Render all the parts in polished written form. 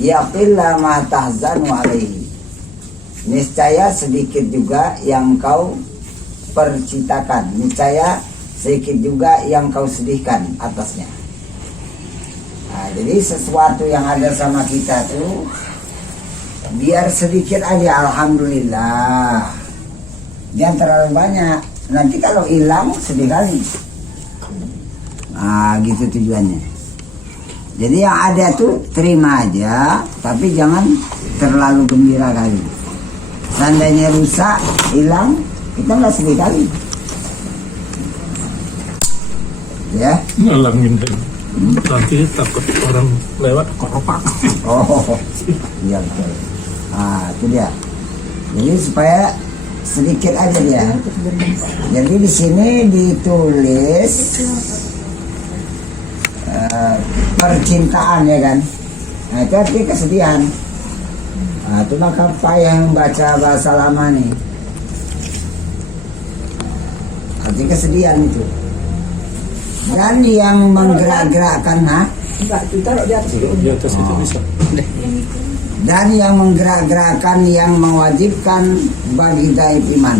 yaqilla ma tahzanu alaihi. Niscaya sedikit juga yang kau percitakan, niscaya sedikit juga yang kau sedihkan atasnya. Nah, jadi sesuatu yang ada sama kita tuh biar sedikit aja, alhamdulillah, jangan terlalu banyak. Nanti kalau hilang sedih kali. Nah, gitu tujuannya. Jadi yang ada tuh terima aja, tapi jangan terlalu gembira kali. Seandainya rusak, hilang, kita nggak sedih kali. Ya. Ngalangin nanti takut orang lewat keropak. Oh, iya betul. Ah, itu dia. Jadi supaya sedikit aja dia. Jadi di sini ditulis percintaan, ya kan. Nah, itu artinya kesedihan. Nah, itu maka payah membaca bahasa lama nih. Artinya kesedihan itu. Dan yang menggerak-gerakkan, enggak, itu taruh di atas. Di atas itu bisa. Dan yang menggerak-gerakkan, yang mewajibkan bagi daib iman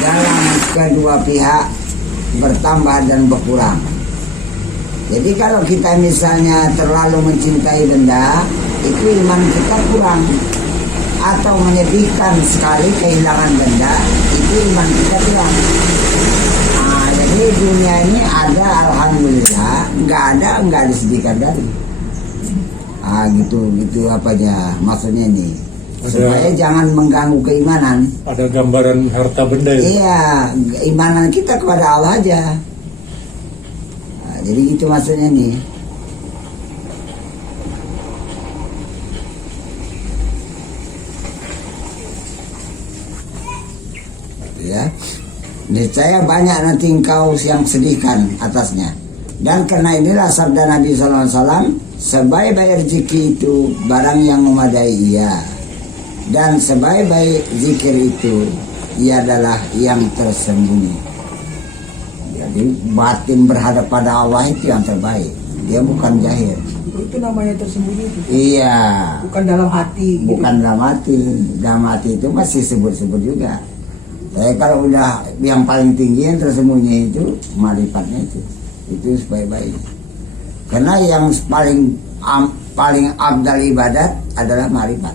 dalam kedua pihak bertambah dan berkurang. Jadi kalau kita misalnya terlalu mencintai benda, itu iman kita kurang. Atau menyedihkan sekali kehilangan benda, itu iman kita kurang. Nah, jadi dunia ini ada, alhamdulillah, nggak disedihkan kali. Ah, gitu apanya maksudnya ini. Supaya jangan mengganggu keimanan. Ada gambaran harta benda itu. Iya, imanan kita kepada Allah aja. Nah, jadi gitu maksudnya nih. Ya, niscaya banyak nanti engkau yang sedihkan atasnya. Dan karena inilah sabda Nabi SAW, sebaik-baik rezeki itu barang yang memadai ia. Dan sebaik-baik zikir itu ia adalah yang tersembunyi. Jadi batin berhadap pada Allah itu yang terbaik. Dia bukan zahir. Itu namanya tersembunyi itu. Iya. Bukan dalam hati. Bukan dalam hati. Dalam hati itu masih sebut-sebut juga. Tapi kalau udah yang paling tinggi yang tersembunyi itu marifatnya itu sebaik-baik. Karena yang paling abdal ibadat adalah marifat.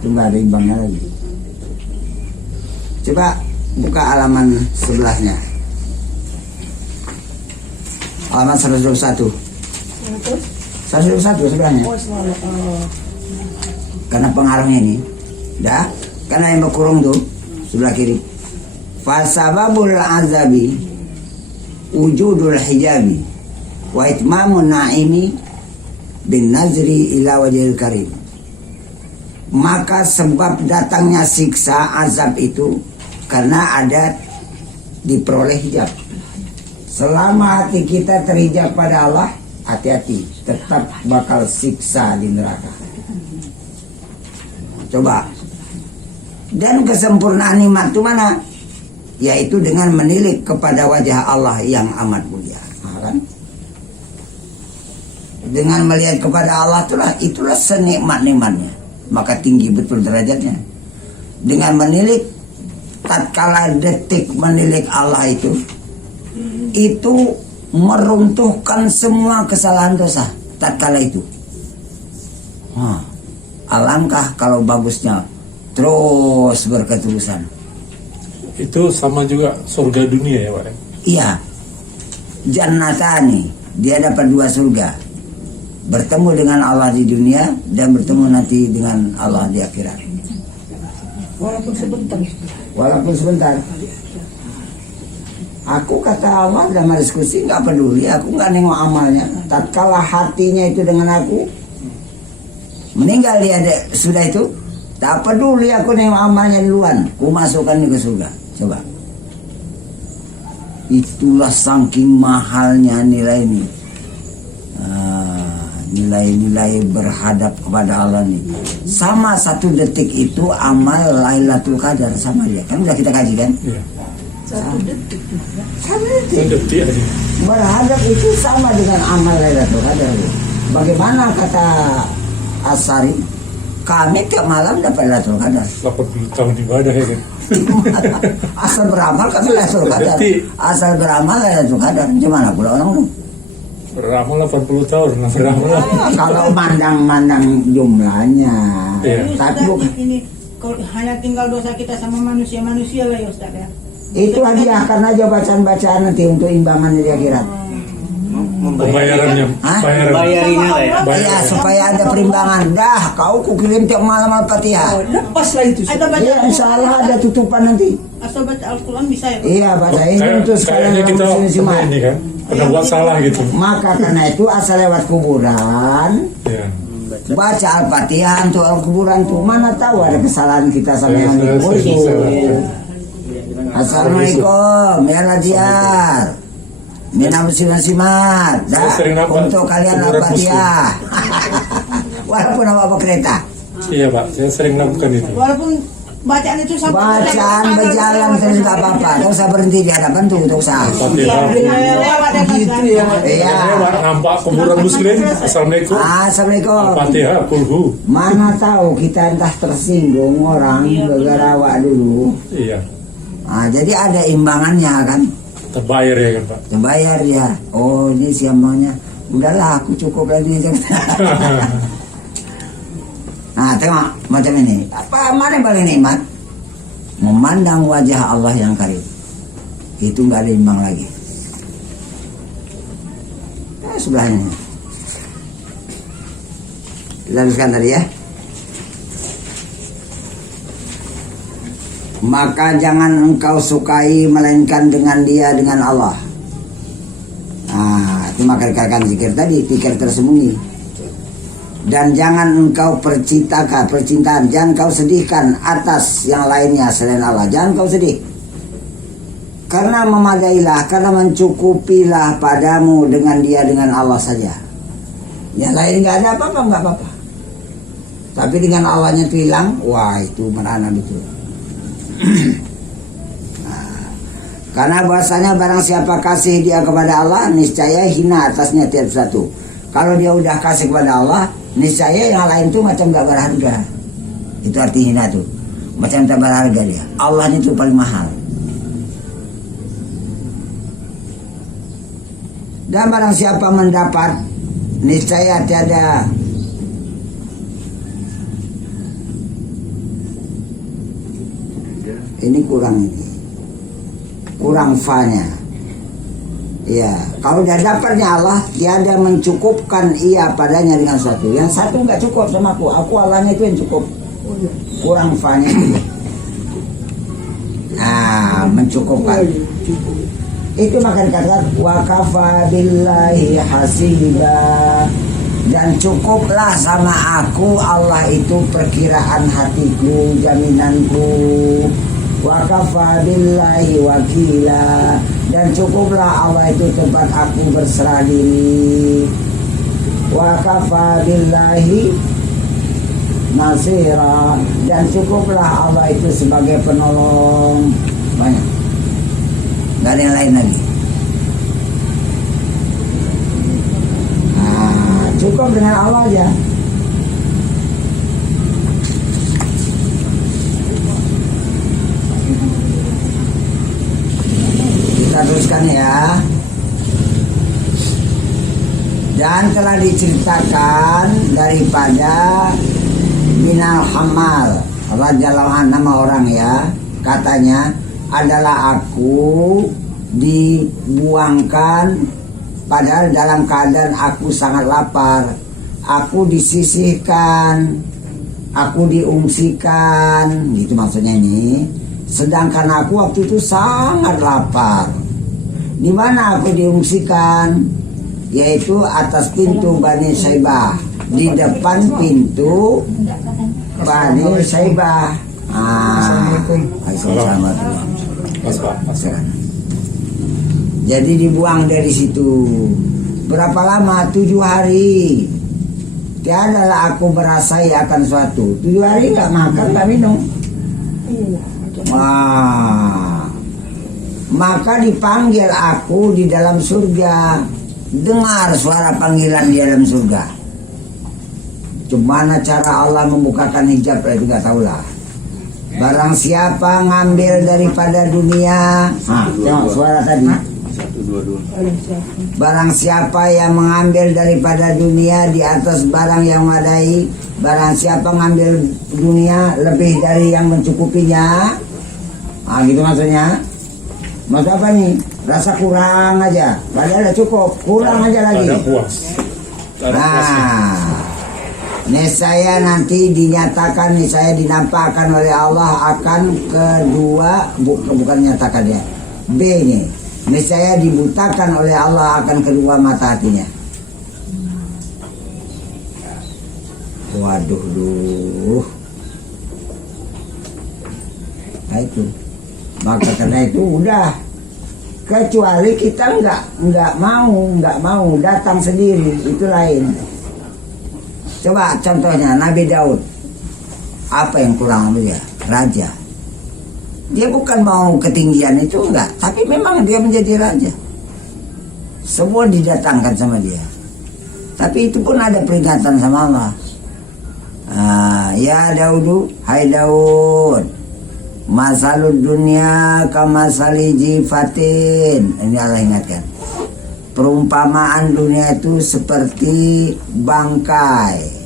Itu nggak ada imbangnya lagi. Coba buka halaman sebelahnya. Halaman 121. 121 sebelahnya. Karena pengaruhnya ini. Dah, karena yang berkurung tuh sebelah kiri. Fasababul azabi wujudul hijabi wa itmamun naimi bin nazri ila wajhil karim. Maka sebab datangnya siksa azab itu karena ada diperoleh hijab. Selama hati kita terhijab pada Allah, hati-hati, tetap bakal siksa di neraka. Coba. Dan kesempurnaan nikmat itu mana? Yaitu dengan menilik kepada wajah Allah yang amat mulia. Nah, kan? Dengan melihat kepada Allah itulah senikmat-nikmatnya. Maka tinggi betul derajatnya. Dengan menilik, tatkala detik menilik Allah itu meruntuhkan semua kesalahan dosa tatkala itu. Alangkah kalau bagusnya terus berketerusan. Itu sama juga surga dunia ya Pak? Iya. Jannatani, dia dapat 2 surga. Bertemu dengan Allah di dunia dan bertemu nanti dengan Allah di akhirat. Walaupun sebentar. Walaupun sebentar. Aku kata Allah dalam diskusi nggak peduli, aku nggak nengok amalnya. Tatkala hatinya itu dengan aku, meninggal dia sudah itu, tak peduli aku nengok amalnya duluan, ku masukkan ke surga. Coba. Itulah saking mahalnya nilai ini. Nilai-nilai berhadap kepada Allah nih. Sama 1 detik itu amal Lailatul Qadar sama dia. Kan udah kita kaji kan? Iya. 1 detik tuh ya. Itu detik aja. Berhadap itu sama dengan amal Lailatul Qadar. Bagaimana kata Asari? Kami tiap malam dapat Lailatul Qadar. 80 tahun ibadah ya kan. Asal beramal kami Lailatul Qadar. Detik. Asal beramal Lailatul Qadar. Gimana pula orang tuh? Beramal 80 tahun, nah beramal. Kalau mandang-mandang jumlahnya. Iya. Tapi bukan. Ini kalau hanya tinggal dosa kita sama manusia-manusia lah ya Ustaz ya. Itu hadiahkan aja bacaan-bacaan nanti untuk imbangan di akhirat. Pembayarannya, Hah? Bayarinya lah ya. Iya, supaya ada perimbangan. Dah, kau kukirim tiap malam Al-Fatihah. Oh, lepas lah itu. Ada baca Iya, insya Allah ada tutupan nanti. asal baca Al-Quran bisa ya. Iya, bacain untuk sekalian Kayaknya kita muslim-muslimat. ini kan, pernah buat salah gitu. Maka karena itu asal lewat kuburan, Ya. baca Al-Fatihah untuk kuburan tuh. Mana tahu ada kesalahan kita sama yang Saya- dikubur. saya- Assalamualaikum, ya Najiar. Minam simat. Saya sering nampak Untuk kalian kuburan Al-Fatihah. Walaupun apa kereta. Iya Pak, saya sering lakukan itu. Walaupun bacaan itu sampai Bacaan berjalan terus nggak apa-apa. Tidak usah berhenti di hadapan tuh untuk sah. Fatihah. lewat dan Gitu ya. Iya. Lewat nampak kuburan muslim. Assalamualaikum. Assalamualaikum. Al-Fatihah, kulhu. Mana tahu kita entah tersinggung orang gara-gara awak dulu. Iya, Jadi ada imbangannya kan. terbayar ya kan Pak. Terbayar ya. Oh ini siamanya. Udahlah aku cukup lagi. Nah tengok macam ini. Apa mana yang paling nikmat? Memandang wajah Allah yang karim. Itu nggak ada imbang lagi. Sebelahnya. Lanjutkan tadi ya. Maka jangan engkau sukai melainkan dengan dia, dengan Allah. Itu maka dikatakan zikir tadi, pikir tersembunyi. Dan jangan engkau percintaan, jangan kau sedihkan atas yang lainnya selain Allah. Jangan kau sedih. Karena memadailah, karena mencukupilah padamu dengan dia, dengan Allah saja. Yang lain nggak ada apa-apa, nggak apa-apa. Tapi dengan Allahnya itu hilang, wah itu merana betul. Karena bahasanya barang siapa kasih dia kepada Allah, niscaya hina atasnya tiap satu. Kalau dia udah kasih kepada Allah, niscaya yang lain tuh macam gak berharga. Itu arti hina tuh, macam tak berharga dia. Allah itu paling mahal. Dan barang siapa mendapat, niscaya tiada ini kurang fa-nya. Iya, kalau dia dapatnya Allah, dia ada mencukupkan ia padanya dengan satu. Yang satu nggak cukup sama aku Allahnya itu yang cukup. Kurang fa-nya. Mencukupkan. Itu maka dikatakan wa kafa billahi hasiba. Dan cukuplah sama aku Allah itu perkiraan hatiku, jaminanku. Wa kafa billahi wakila. Dan cukuplah Allah itu tempat aku berserah diri. Wa kafa billahi nasira. Dan cukuplah Allah itu sebagai penolong. Banyak. Gak ada yang lain lagi. Cukup dengan Allah aja. Kita teruskan ya. Dan telah diceritakan daripada Minal Hamal radhiyallahu anhu, nama orang ya, katanya adalah aku dibuangkan padahal dalam keadaan aku sangat lapar. Aku disisihkan, aku diungsikan, gitu maksudnya ini. Sedangkan aku waktu itu sangat lapar. Di mana aku diungsikan? Yaitu atas pintu Bani Saibah, di depan pintu Bani Saibah. Assalamualaikum. Waalaikumsalam. Mas Pak, Mas. Jadi dibuang dari situ. Berapa lama? 7 hari. Tiadalah aku merasai akan suatu. 7 hari gak makan, gak minum. Wah. maka dipanggil aku di dalam surga. Dengar suara panggilan di dalam surga. Gimana cara Allah membukakan hijab itu gak tahulah. Barang siapa ngambil daripada dunia, tengok suara tadi. Barang siapa yang mengambil daripada dunia di atas barang yang memadai, barang siapa ngambil dunia lebih dari yang mencukupinya, gitu maksudnya. Maksud apa nih? Rasa kurang aja, padahal udah cukup, kurang aja lagi. Ada puas. Nescaya nanti dinyatakan, saya dinampakkan oleh Allah akan kedua, bukan nyatakan ya, B nya. Nescaya dibutakan oleh Allah akan kedua mata hatinya. Waduh, nah itu. Maka karena itu udah, kecuali kita nggak mau datang sendiri, itu lain. Coba contohnya Nabi Daud, apa yang kurang sama dia? Raja. Dia bukan mau ketinggian itu enggak, tapi memang dia menjadi raja. Semua didatangkan sama dia. Tapi itu pun ada peringatan sama Allah. Ya Daudu, hai Daud, masalud dunia kamasali jifatin. Ini Allah ingatkan. Perumpamaan dunia itu seperti bangkai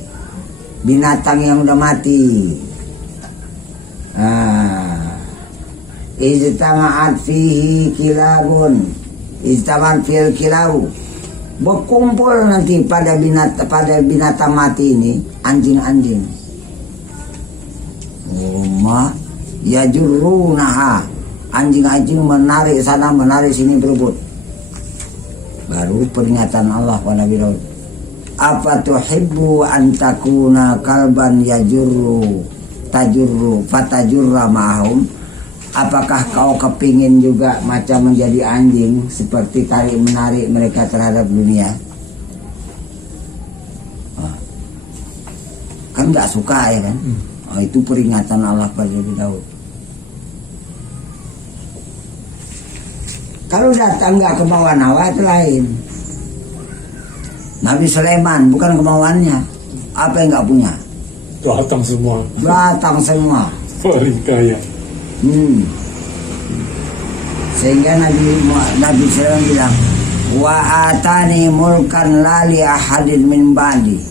binatang yang udah mati. Ijtama'at fihi kilabun, ijtama'at fil kilabu. Berkumpul nanti pada binatang mati ini anjing-anjing. Yajurrunaha, anjing-anjing menarik sana menarik sini berebut. Baru peringatan Allah kepada Nabi Daud. Apa tuhibbu an takuna kalban yajurru tajurru fatajurra ma'ahum. Apakah kau kepingin juga macam menjadi anjing seperti tarik menarik mereka terhadap dunia? Kan nggak suka ya kan? Itu peringatan Allah pada Nabi Daud. Kalau datang nggak kemauan hawa itu lain. Nabi Sulaiman bukan kemauannya, apa yang nggak punya? Datang semua. Datang semua. Paling kaya. Sehingga Nabi Sulaiman bilang, wa atani mulkan lali ahadin min ba'di.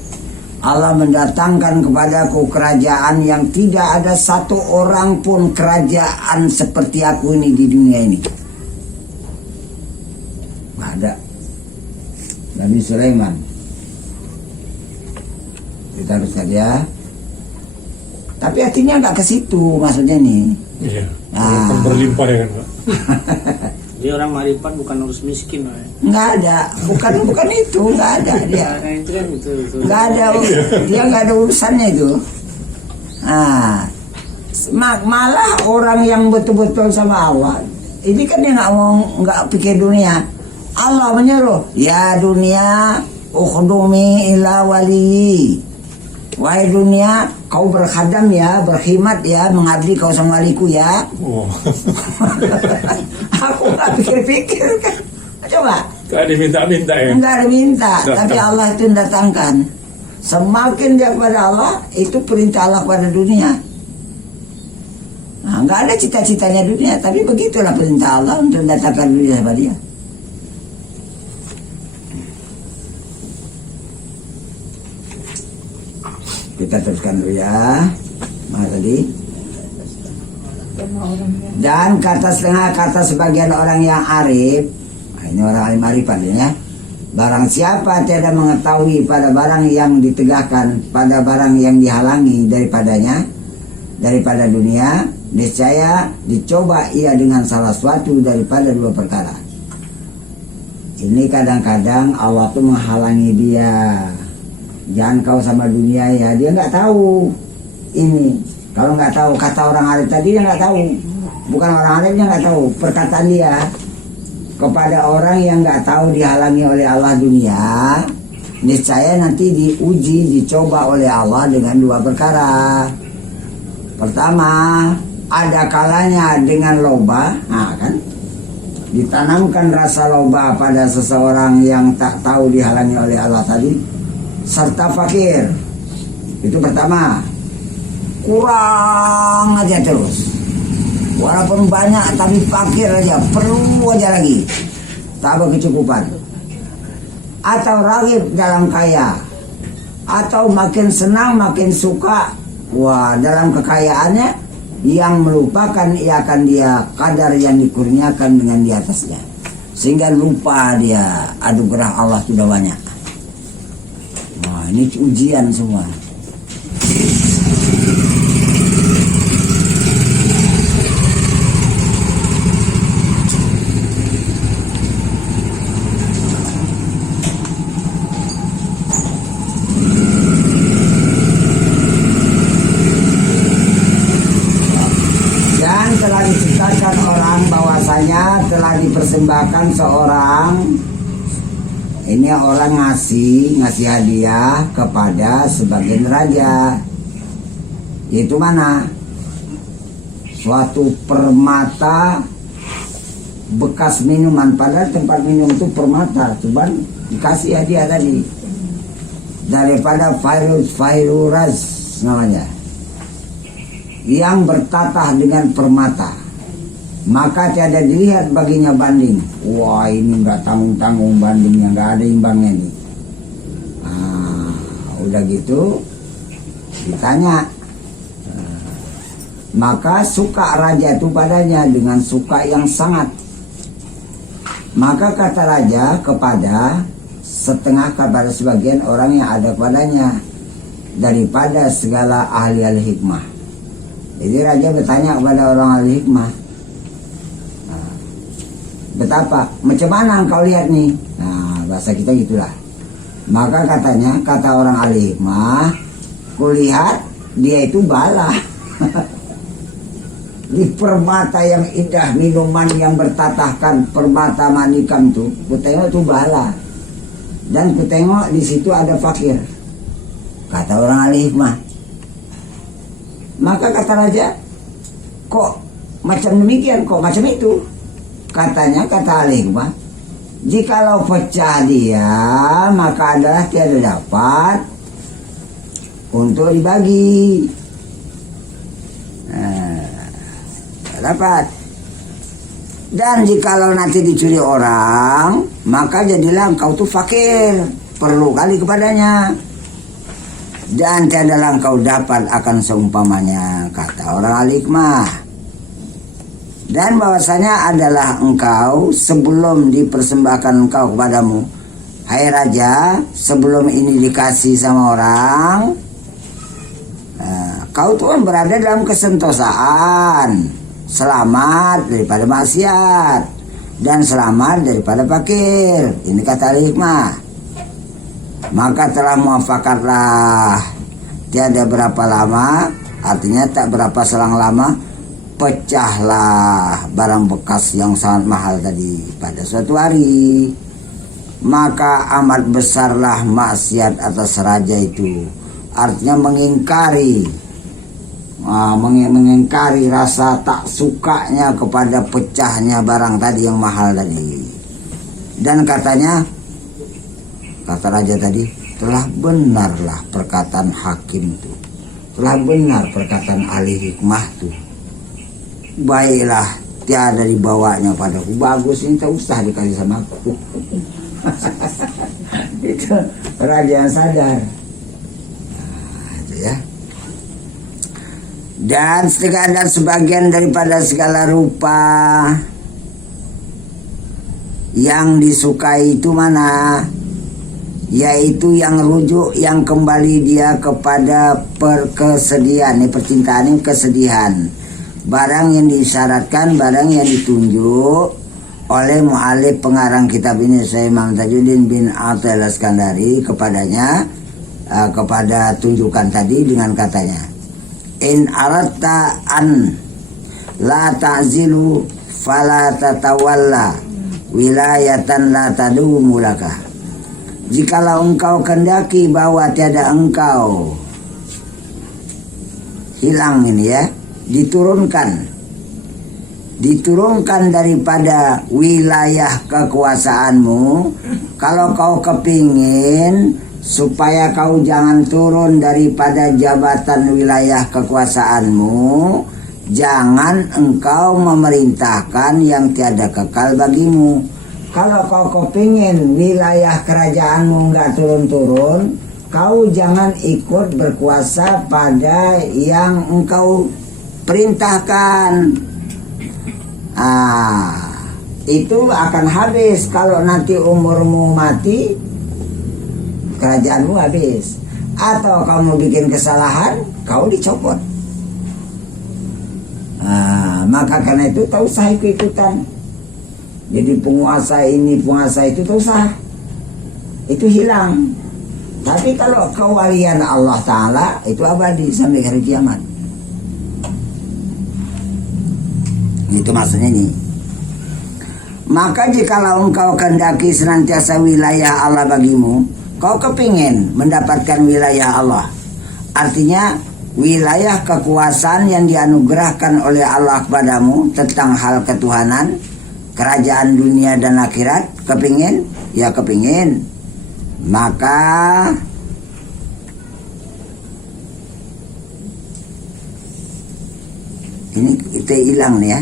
Allah mendatangkan kepadaku kerajaan yang tidak ada satu orang pun kerajaan seperti aku ini di dunia ini. Nggak ada. Nabi Sulaiman. Kita harus lihat ya. Tapi hatinya nggak ke situ maksudnya nih. Iya. Berlimpah ya kan Pak. Dia orang marifat bukan urus miskin. Nggak ada, bukan itu, nggak ada dia. Nah, itu kan itu. Nggak ada, dia nggak ada urusannya itu. Malah orang yang betul-betul sama Allah, ini kan dia nggak pikir dunia. Allah menyuruh, ya dunia, ukhdumi ila wali. Wahai dunia, kau berkhadam ya, berkhidmat ya, mengabdi kau sama waliku ya. Aku nggak pikir-pikir kan. Coba. Nggak diminta-minta ya? Nggak diminta, tapi Allah itu mendatangkan. Semakin dia kepada Allah, itu perintah Allah kepada dunia. Nggak ada cita-citanya dunia, tapi begitulah perintah Allah untuk mendatangkan dunia kepada dia. Kita teruskan dulu ya. Mana tadi? Dan kata sebagian orang yang arif, ini orang alim arifan ya. Barang siapa tiada mengetahui pada barang yang ditegakkan, pada barang yang dihalangi daripada dunia, niscaya dicoba ia dengan salah suatu daripada dua perkara. Ini kadang-kadang Allah tuh menghalangi dia. Jangan kau sama dunia ya, dia nggak tahu ini. Kalau nggak tahu, kata orang arif tadi dia nggak tahu. Bukan orang arifnya nggak tahu, perkataan dia kepada orang yang nggak tahu dihalangi oleh Allah dunia, niscaya nanti diuji, dicoba oleh Allah dengan dua perkara. Pertama, ada kalanya dengan loba, kan? ditanamkan rasa loba pada seseorang yang tak tahu dihalangi oleh Allah tadi, serta fakir. Itu pertama. Kurang aja terus, walaupun banyak tapi fakir aja, perlu aja lagi, tak berkecukupan. Atau raghib dalam kaya, atau makin senang makin suka dalam kekayaannya, yang melupakan dia kadar yang dikurniakan dengan di atasnya, sehingga lupa dia anugerah Allah sudah banyak. Nah, ini ujian semua. Telah diceritakan orang bahwasanya telah dipersembahkan seorang, ini orang ngasih hadiah kepada sebagian raja. Yaitu mana? Suatu permata bekas minuman, padahal tempat minum itu permata, cuman dikasih hadiah tadi daripada Fairuraz namanya, yang bertatah dengan permata, maka tiada dilihat baginya banding. Wah, ini nggak tanggung-tanggung bandingnya, nggak ada imbangnya nih. Udah gitu ditanya, maka suka raja itu padanya dengan suka yang sangat. Maka kata raja kepada setengah, kepada sebagian orang yang ada padanya daripada segala ahli-ahli hikmah. Jadi raja bertanya kepada orang ahli hikmah, betapa, macam mana engkau lihat nih? Nah, bahasa kita gitulah. Maka katanya, kata orang ahli hikmah, kulihat dia itu bala. Di permata yang indah, minuman yang bertatahkan, permata manikam tuh, kutengok itu bala. Dan kutengok di situ ada fakir. Kata orang ahli hikmah. Maka kata raja, kok macam demikian, kok macam itu? Katanya, kata ahli hikmah, jikalau pecah dia, maka adalah tiada dapat untuk dibagi. Dapat. Dan jikalau nanti dicuri orang, maka jadilah engkau tuh fakir, perlu kali kepadanya. Dan tiadalah engkau dapat akan seumpamanya, kata orang ahli hikmah. Dan bahwasanya adalah engkau sebelum dipersembahkan engkau kepadamu, hai raja, sebelum ini dikasih sama orang, kau tuh kan berada dalam kesentosaan, selamat daripada maksiat dan selamat daripada fakir. Ini kata ahli hikmah. Maka telah muafakatlah, tiada berapa lama, artinya tak berapa selang lama, pecahlah barang bekas yang sangat mahal tadi pada suatu hari. Maka amat besarlah maksiat atas raja itu, artinya mengingkari rasa tak sukanya kepada pecahnya barang tadi yang mahal tadi. Dan katanya, kata raja tadi, telah benarlah perkataan hakim itu, telah benar perkataan ahli hikmah itu. Baiklah, tiada dibawanya padaku. Bagus, ini tak usah dikasih sama aku. Itu raja yang sadar. Itu ya. Dan sebagian daripada segala rupa yang disukai itu mana? Yaitu yang rujuk, yang kembali dia kepada kesedihan. Ini percintaan, ini kesedihan. Barang yang disyaratkan, barang yang ditunjuk oleh mu'alif pengarang kitab ini, Syekh Imam Tajuddin bin Athaillah Iskandari, kepadanya, kepada tunjukan tadi dengan katanya, in aratta an la ta'zilu fala tatawalla wilayatan la tadumu laka. Jikalau engkau kendaki bahwa tiada engkau hilang ini ya, diturunkan diturunkan daripada wilayah kekuasaanmu. Kalau kau kepingin supaya kau jangan turun daripada jabatan wilayah kekuasaanmu, jangan engkau memerintahkan yang tiada kekal bagimu. Kalau kau kepingin wilayah kerajaanmu enggak turun-turun, kau jangan ikut berkuasa pada yang engkau perintahkan. Itu akan habis. Kalau nanti umurmu mati, kerajaanmu habis. Atau kamu bikin kesalahan, kau dicopot. Maka karena itu tak usah ikut-ikutan. Jadi penguasa ini, penguasa itu tak usah. Itu hilang. Tapi kalau kewalian Allah Ta'ala itu abadi sampai hari kiamat. Itu maksudnya ini. Maka jikalau engkau kehendaki senantiasa wilayah Allah bagimu, kau kepingin mendapatkan wilayah Allah. Artinya wilayah kekuasaan yang dianugerahkan oleh Allah kepadamu tentang hal ketuhanan, kerajaan dunia dan akhirat, kepingin? Ya kepingin. Maka ini kita hilang nih ya.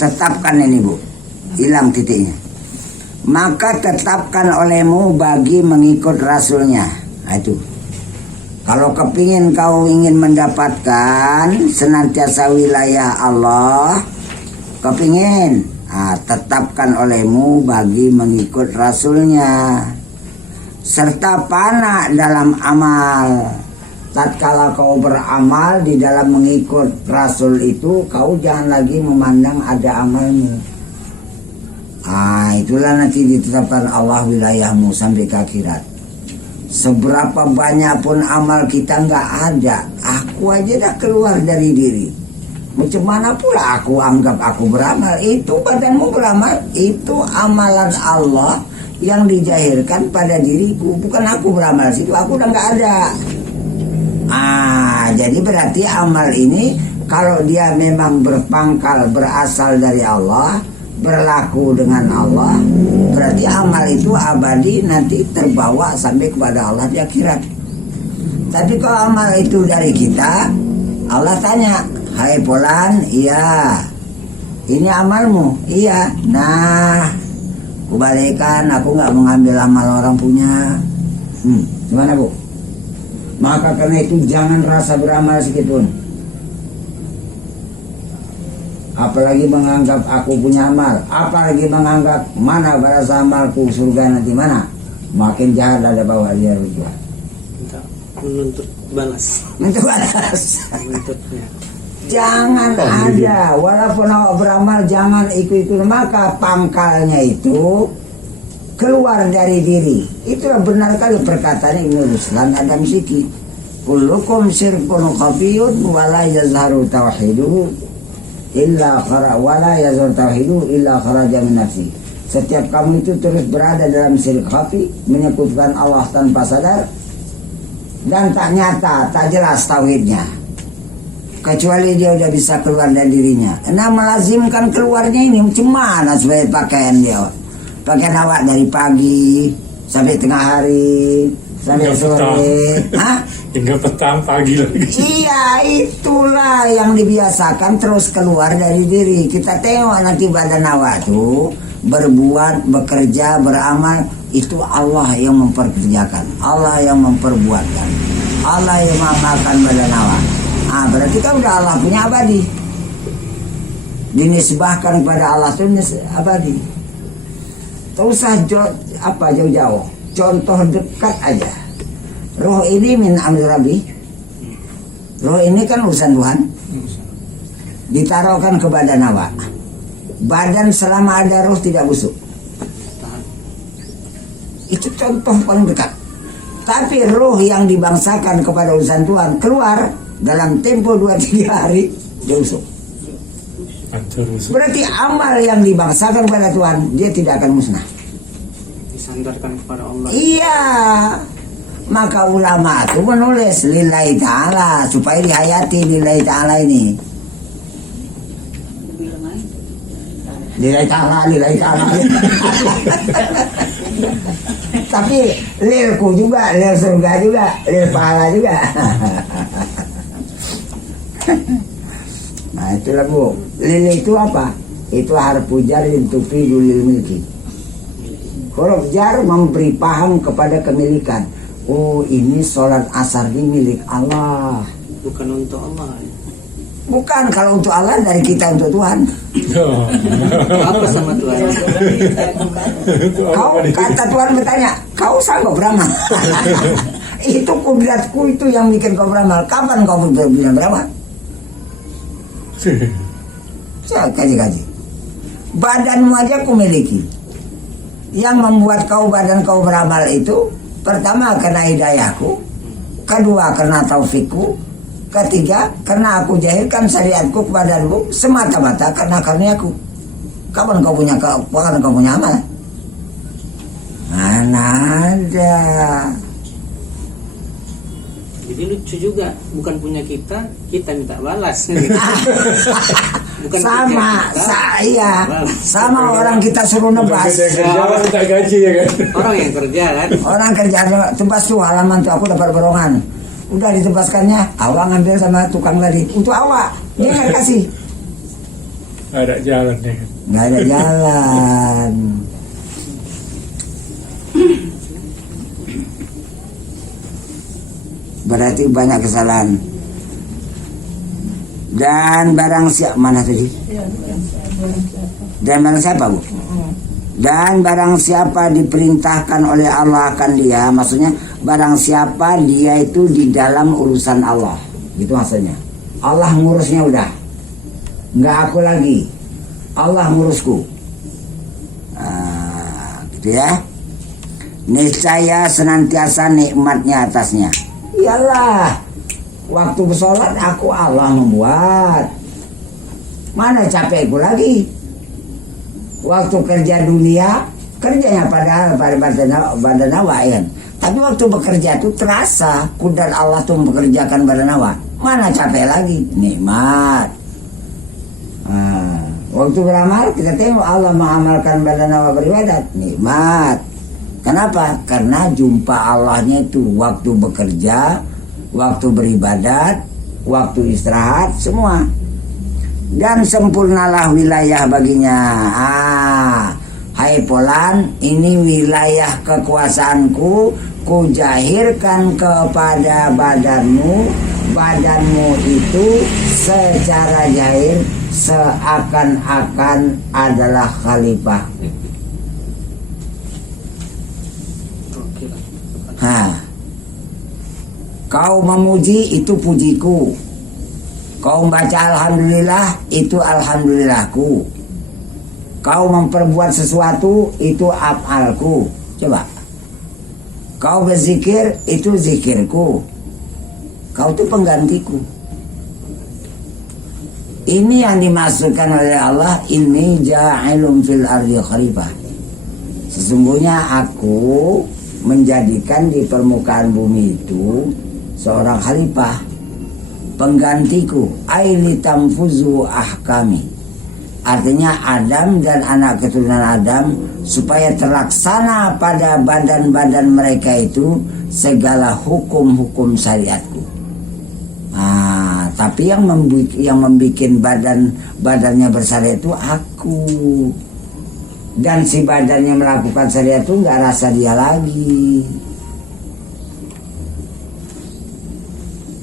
Tetapkan ini Bu, hilang titiknya. Maka tetapkan olehmu bagi mengikut rasulnya. Nah, itu. Kalau kepingin kau ingin mendapatkan senantiasa wilayah Allah, kepingin, tetapkan olehmu bagi mengikut rasulnya. Serta panah dalam amal. Tatkala kau beramal di dalam mengikut rasul itu, kau jangan lagi memandang ada amalmu. Itulah nanti ditetapkan Allah wilayahmu sampai ke akhirat. Seberapa banyak pun amal kita nggak ada, aku aja dah keluar dari diri. Macam mana pula aku anggap aku beramal? Itu badanmu beramal, itu amalan Allah yang dijahirkan pada diriku. Bukan aku beramal situ, aku udah nggak ada. Jadi berarti amal ini kalau dia memang berpangkal berasal dari Allah, berlaku dengan Allah, berarti amal itu abadi, nanti terbawa sampai kepada Allah di akhirat. Tapi kalau amal itu dari kita, Allah tanya, hai Fulan, iya, ini amalmu, iya, nah, kubalikan, aku nggak mengambil amal orang punya. Gimana Bu? Maka karena itu jangan rasa beramal sedikitpun. Apalagi menganggap aku punya amal, apalagi menganggap mana berasa amalku surga nanti mana. Makin jahat ada bawa dia berjuang. Menuntut balas. Menuntut balas. Menuntutnya. Jangan ada, walaupun awak beramal jangan ikut-ikut. Maka pangkalnya itu keluar dari diri. Itulah benar kali perkataan Ibnu Ruslan Adam Siki. Kullukum sirkun khafiyun wala yazharu tauhiduhu illa khara wala yazharu tauhiduhu illa kharaja min nafsi. Setiap kamu itu terus berada dalam syirik khafi, menyekutukan Allah tanpa sadar dan tak nyata, tak jelas tauhidnya. Kecuali dia udah bisa keluar dari dirinya. Nah, melazimkan keluarnya ini macam mana supaya pakaian dia? Pakaian awak dari pagi sampai tengah hari sampai hingga sore, hingga petang pagi lagi. Iya, itulah yang dibiasakan terus keluar dari diri. Kita tengok nanti badan awak tuh berbuat, bekerja, beramal, itu Allah yang memperkerjakan, Allah yang memperbuatkan, Allah yang mengamalkan badan awak. Berarti kan udah Allah punya abadi, dinisbahkan kepada Allah itu abadi. Tak usah jauh-jauh, contoh dekat aja. Roh ini min amri Rabbi. Roh ini kan urusan Tuhan. Ditaruhkan ke badan awak. Badan selama ada roh tidak busuk. Itu contoh paling dekat. Tapi roh yang dibangsakan kepada urusan Tuhan keluar dalam tempo 2-3 hari dia busuk. Hancur rusak. Berarti amal yang dibangsakan kepada Tuhan dia tidak akan musnah. Disandarkan kepada Allah. Iya. Maka ulama itu menulis lillahi ta'ala supaya dihayati lillahi ta'ala ini. Lillahi ta'ala, lillahi ta'ala. Tapi lilku juga, lil surga juga, lil pahala juga. Nah itulah Bu. Lil itu apa? Itu harfu jar yang tufidu lil milki. Huruf jar memberi paham kepada kemilikan. Oh ini sholat asar ini milik Allah. Bukan untuk Allah. Bukan, kalau untuk Allah dari kita untuk Tuhan. Oh. Apa sama Tuhan? Kau kata Tuhan bertanya, kau sanggup beramal? Itu kudratku itu yang bikin kau beramal. Kapan kau bisa beramal? Saya kaji-kaji. Badanmu aja ku miliki. Yang membuat badan kau beramal itu pertama karena hidayahku, kedua karena taufikku, ketiga karena aku jahilkan syariatku kepadamu semata-mata karena karuniaku. Kapan kau punya amal? Mana ada. Jadi lucu juga, bukan punya kita minta balas. Bukan Sama, saya sama orang kita suruh nebas. Kerja minta gaji ya kan. Orang yang kerja kan. Orang kerja tebas tuh halaman tuh aku dapat borongan. Udah ditebaskannya, awak ngambil sama tukang tadi. Untuk awak, dia nggak kasih. Ada jalan ya kan. Nggak ada jalan. Berarti banyak kesalahan. Dan barang siapa mana tadi? Dan barang siapa Bu? Dan barang siapa diperintahkan oleh Allah akan dia, maksudnya barang siapa dia itu di dalam urusan Allah, gitu maksudnya. Allah ngurusnya udah, nggak aku lagi, Allah ngurusku. Gitu ya. Niscaya senantiasa nikmatnya atasnya. Iyalah, waktu bersolat aku Allah membuat. Mana capekku lagi? Waktu kerja dunia, kerjanya pada badan awak ya. Tapi waktu bekerja itu terasa kudrat Allah tuh mempekerjakan badan awak. Mana capek lagi? Nikmat. Waktu beramal kita tengok Allah mengamalkan badan awak beribadat. Nikmat. Kenapa? Karena jumpa Allahnya itu waktu bekerja, waktu beribadat, waktu istirahat, semua. Dan sempurnalah wilayah baginya. Hai Polan, ini wilayah kekuasaanku, kujahirkan kepada badanmu. Badanmu itu secara jahir seakan-akan adalah khalifah. Kau memuji itu pujiku. Kau membaca alhamdulillah itu alhamdulillahku. Kau memperbuat sesuatu itu af'alku. Coba. Kau berzikir itu zikirku. Kau itu penggantiku. Ini yang dimaksudkan oleh Allah, inni ja'ilun fil ardi khalifah. Sesungguhnya aku menjadikan di permukaan bumi itu seorang khalifah, penggantiku, aili tamfuzu ahkami. Artinya Adam dan anak keturunan Adam supaya terlaksana pada badan-badan mereka itu segala hukum-hukum syariatku. Tapi yang membuat badannya bersyariat itu aku. Dan si badannya melakukan syariat itu nggak rasa dia lagi.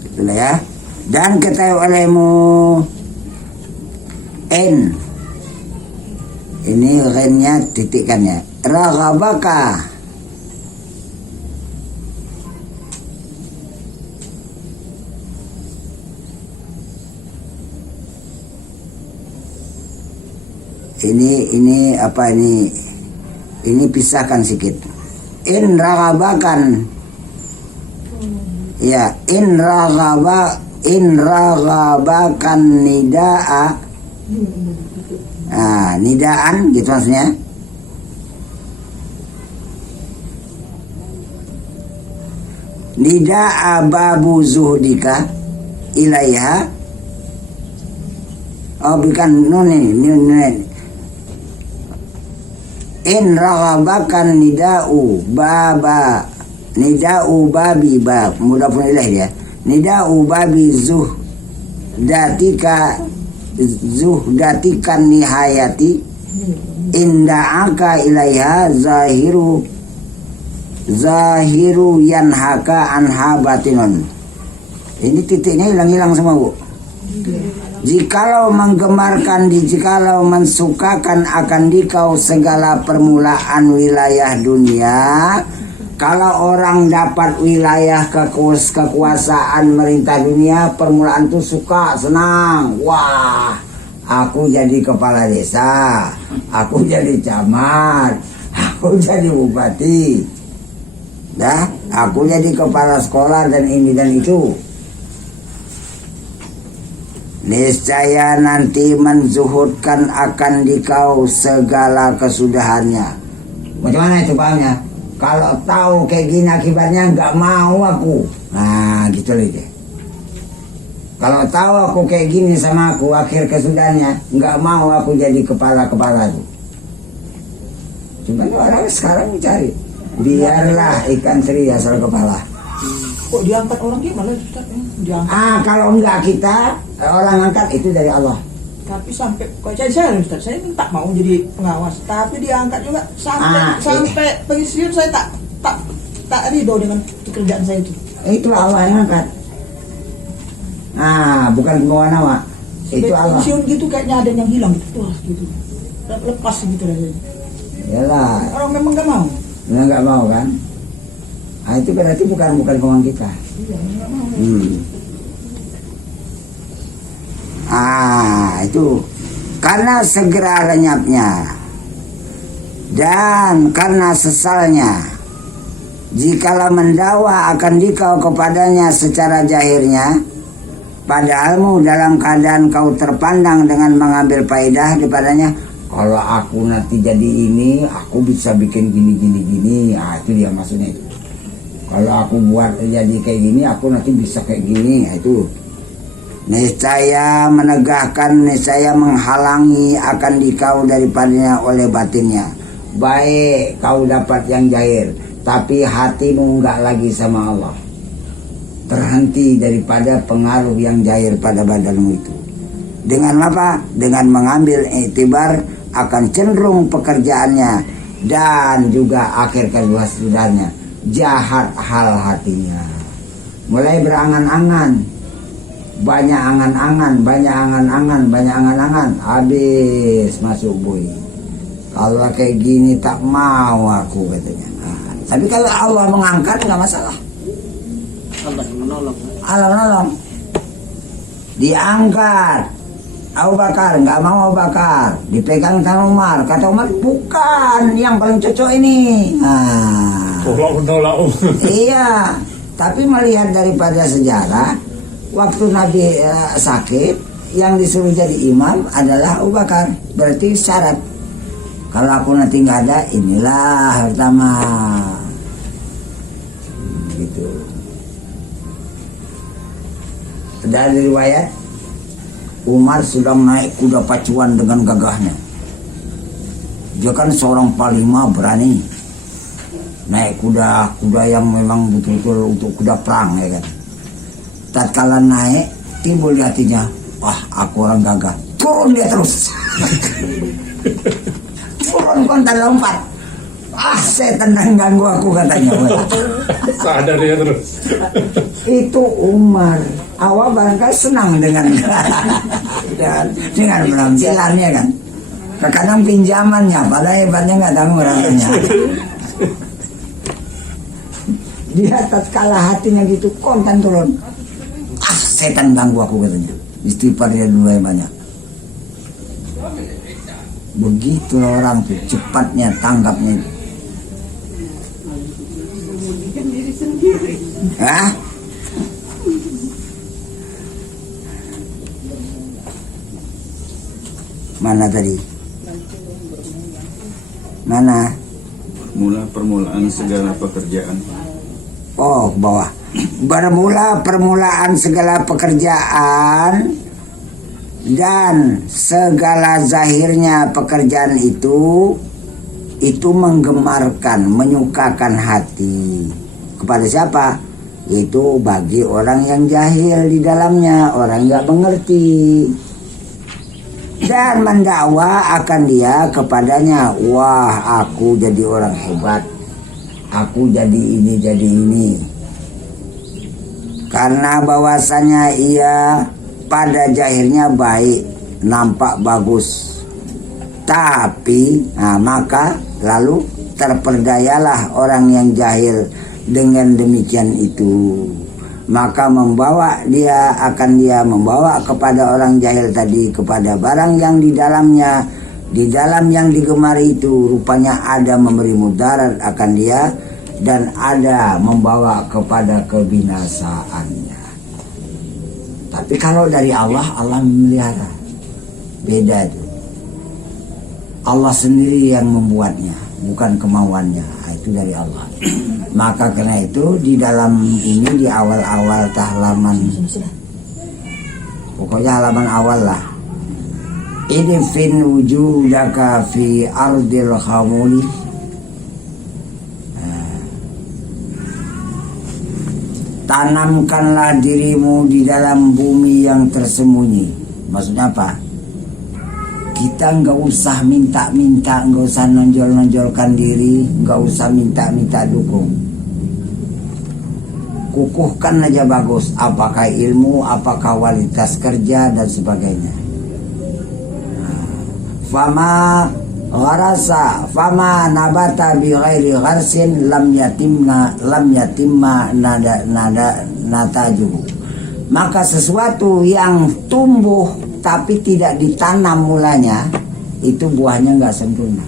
Itulah ya. Dan ketahui olehmu N. Ini rennya titikkannya. Raghabaka. Ini apa ini? Ini pisahkan sedikit. In raghabakan. Ya, in raghabakan nidaa Nah, nidaan gitu maksudnya. Nida'a babu zuhdika ilaiha. Oh bukan ini. In raghabakan nida'u babi bab mudah pun ilaih dia. Nida'u babi zuhdatikan nihayati inda'aka ilaiha zahiru yanhaka anha batinun. Ini titiknya hilang-hilang semua, Bu. Jikalau menggemarkan jikalau mensukakan akan dikau segala permulaan wilayah dunia. Kalau orang dapat wilayah kekuasaan merintah dunia, permulaan tuh suka, senang. Wah, aku jadi kepala desa, aku jadi camat, aku jadi bupati. Dah, aku jadi kepala sekolah dan ini dan itu. Niscaya nanti menzuhudkan akan dikau segala kesudahannya. Macam mana itu pahamnya? Kalau tahu kayak gini akibatnya nggak mau aku. Nah gitu loh. Kalau tahu aku kayak gini sama aku, akhir kesudahannya nggak mau aku jadi kepala-kepala itu. Cuman orang sekarang mencari. Biarlah ikan teri asal kepala. Kok diangkat orang gimana Ustaz? Diangkat. Kalau enggak kita orang angkat itu dari Allah. Tapi sampai kok saya Ustaz, saya tak mau jadi pengawas, tapi diangkat juga sampai pensiun saya tak ridho dengan pekerjaan saya itu. Itu Allah yang angkat. Bukan kemauan awak. Itu Allah. Pensiun gitu kayaknya ada yang hilang gitu. Wah, gitu. Lepas gitu rasanya. Yalah. Orang memang gak mau. Nggak mau kan? Itu berarti bukan kemauan kita. Iya, nggak mau. Itu karena segera lenyapnya dan karena sesalnya jikalau mendakwa akan dikau kepadanya secara jahirnya, padahalmu dalam keadaan kau terpandang dengan mengambil faedah daripadanya. Kalau aku nanti jadi ini, aku bisa bikin gini. Itu dia maksudnya itu. Kalau aku buat jadi kayak gini, aku nanti bisa kayak gini. Itu. Niscaya menegahkan, niscaya menghalangi akan dikau daripadanya oleh batinnya. Baik kau dapat yang jahir, tapi hatimu enggak lagi sama Allah. Terhenti daripada pengaruh yang jahir pada badanmu itu. Dengan apa? Dengan mengambil iktibar akan cenderung pekerjaannya dan juga akhir kesudahannya. Jahat hal hatinya. Mulai berangan-angan. Banyak angan-angan. Habis masuk bui. Kalau kayak gini tak mau aku katanya. Tapi kalau Allah mengangkat nggak masalah. Allah menolong. Diangkat. Abu Bakar nggak mau Abu Bakar, dipegang sama Umar. Kata Umar, bukan yang paling cocok ini. Tolak. Iya, tapi melihat daripada sejarah, waktu Nabi sakit, yang disuruh jadi imam adalah Abu Bakar. Berarti syarat. Kalau aku nanti nggak ada, inilah pertama. Gitu. Dari riwayat, Umar sedang naik kuda pacuan dengan gagahnya. Dia kan seorang panglima berani. Naik kuda yang memang betul-betul untuk kuda perang ya kan. Tatkala naik, timbul di hatinya, wah aku orang gagah. Turun dia terus. Turun kontan lompat. Setan yang ganggu aku katanya. Sadar dia terus. Itu Umar. Awal barangkali senang dengan penampilannya kan. Terkadang pinjamannya, padahal hebatnya nggak tahu orangnya. Dia tatkala hatinya gitu kontan turun. Setan ganggu aku katanya. Istighfar dia dulu yang banyak. Begitu orang tuh cepatnya tanggapnya. Mana tadi? Mana? Permulaan segala pekerjaan. Oh, bawah. Bermula permulaan segala pekerjaan dan segala zahirnya pekerjaan itu menggemarkan, menyukakan hati. Kepada siapa? Itu bagi orang yang jahil di dalamnya, orang nggak mengerti. Dan mendakwa akan dia kepadanya, wah aku jadi orang hebat, aku jadi ini. Karena bahwasanya ia pada jahilnya baik, nampak bagus. Tapi maka lalu terperdayalah orang yang jahil dengan demikian itu. Maka membawa kepada orang jahil tadi kepada barang yang di dalam yang digemari itu rupanya ada memberi mudarat akan dia dan ada membawa kepada kebinasaannya. Tapi kalau dari Allah memelihara, beda itu. Allah sendiri yang membuatnya, bukan kemauannya. Itu dari Allah. Maka karena itu di dalam ini di awal-awal halaman, pokoknya halaman awal lah. Idfin wujudaka fi ardil khamuli. Tanamkanlah dirimu di dalam bumi yang tersembunyi. Maksudnya apa? Kita nggak usah minta-minta, nggak usah nonjol-nonjolkan diri, nggak usah minta-minta dukung. Kukuhkan aja bagus, apakah ilmu, apakah kualitas kerja dan sebagainya. Fama gharasa, fama nabata bi ghairi gharsin lam yatimma natajuhu. Maka sesuatu yang tumbuh tapi tidak ditanam mulanya, itu buahnya nggak sempurna.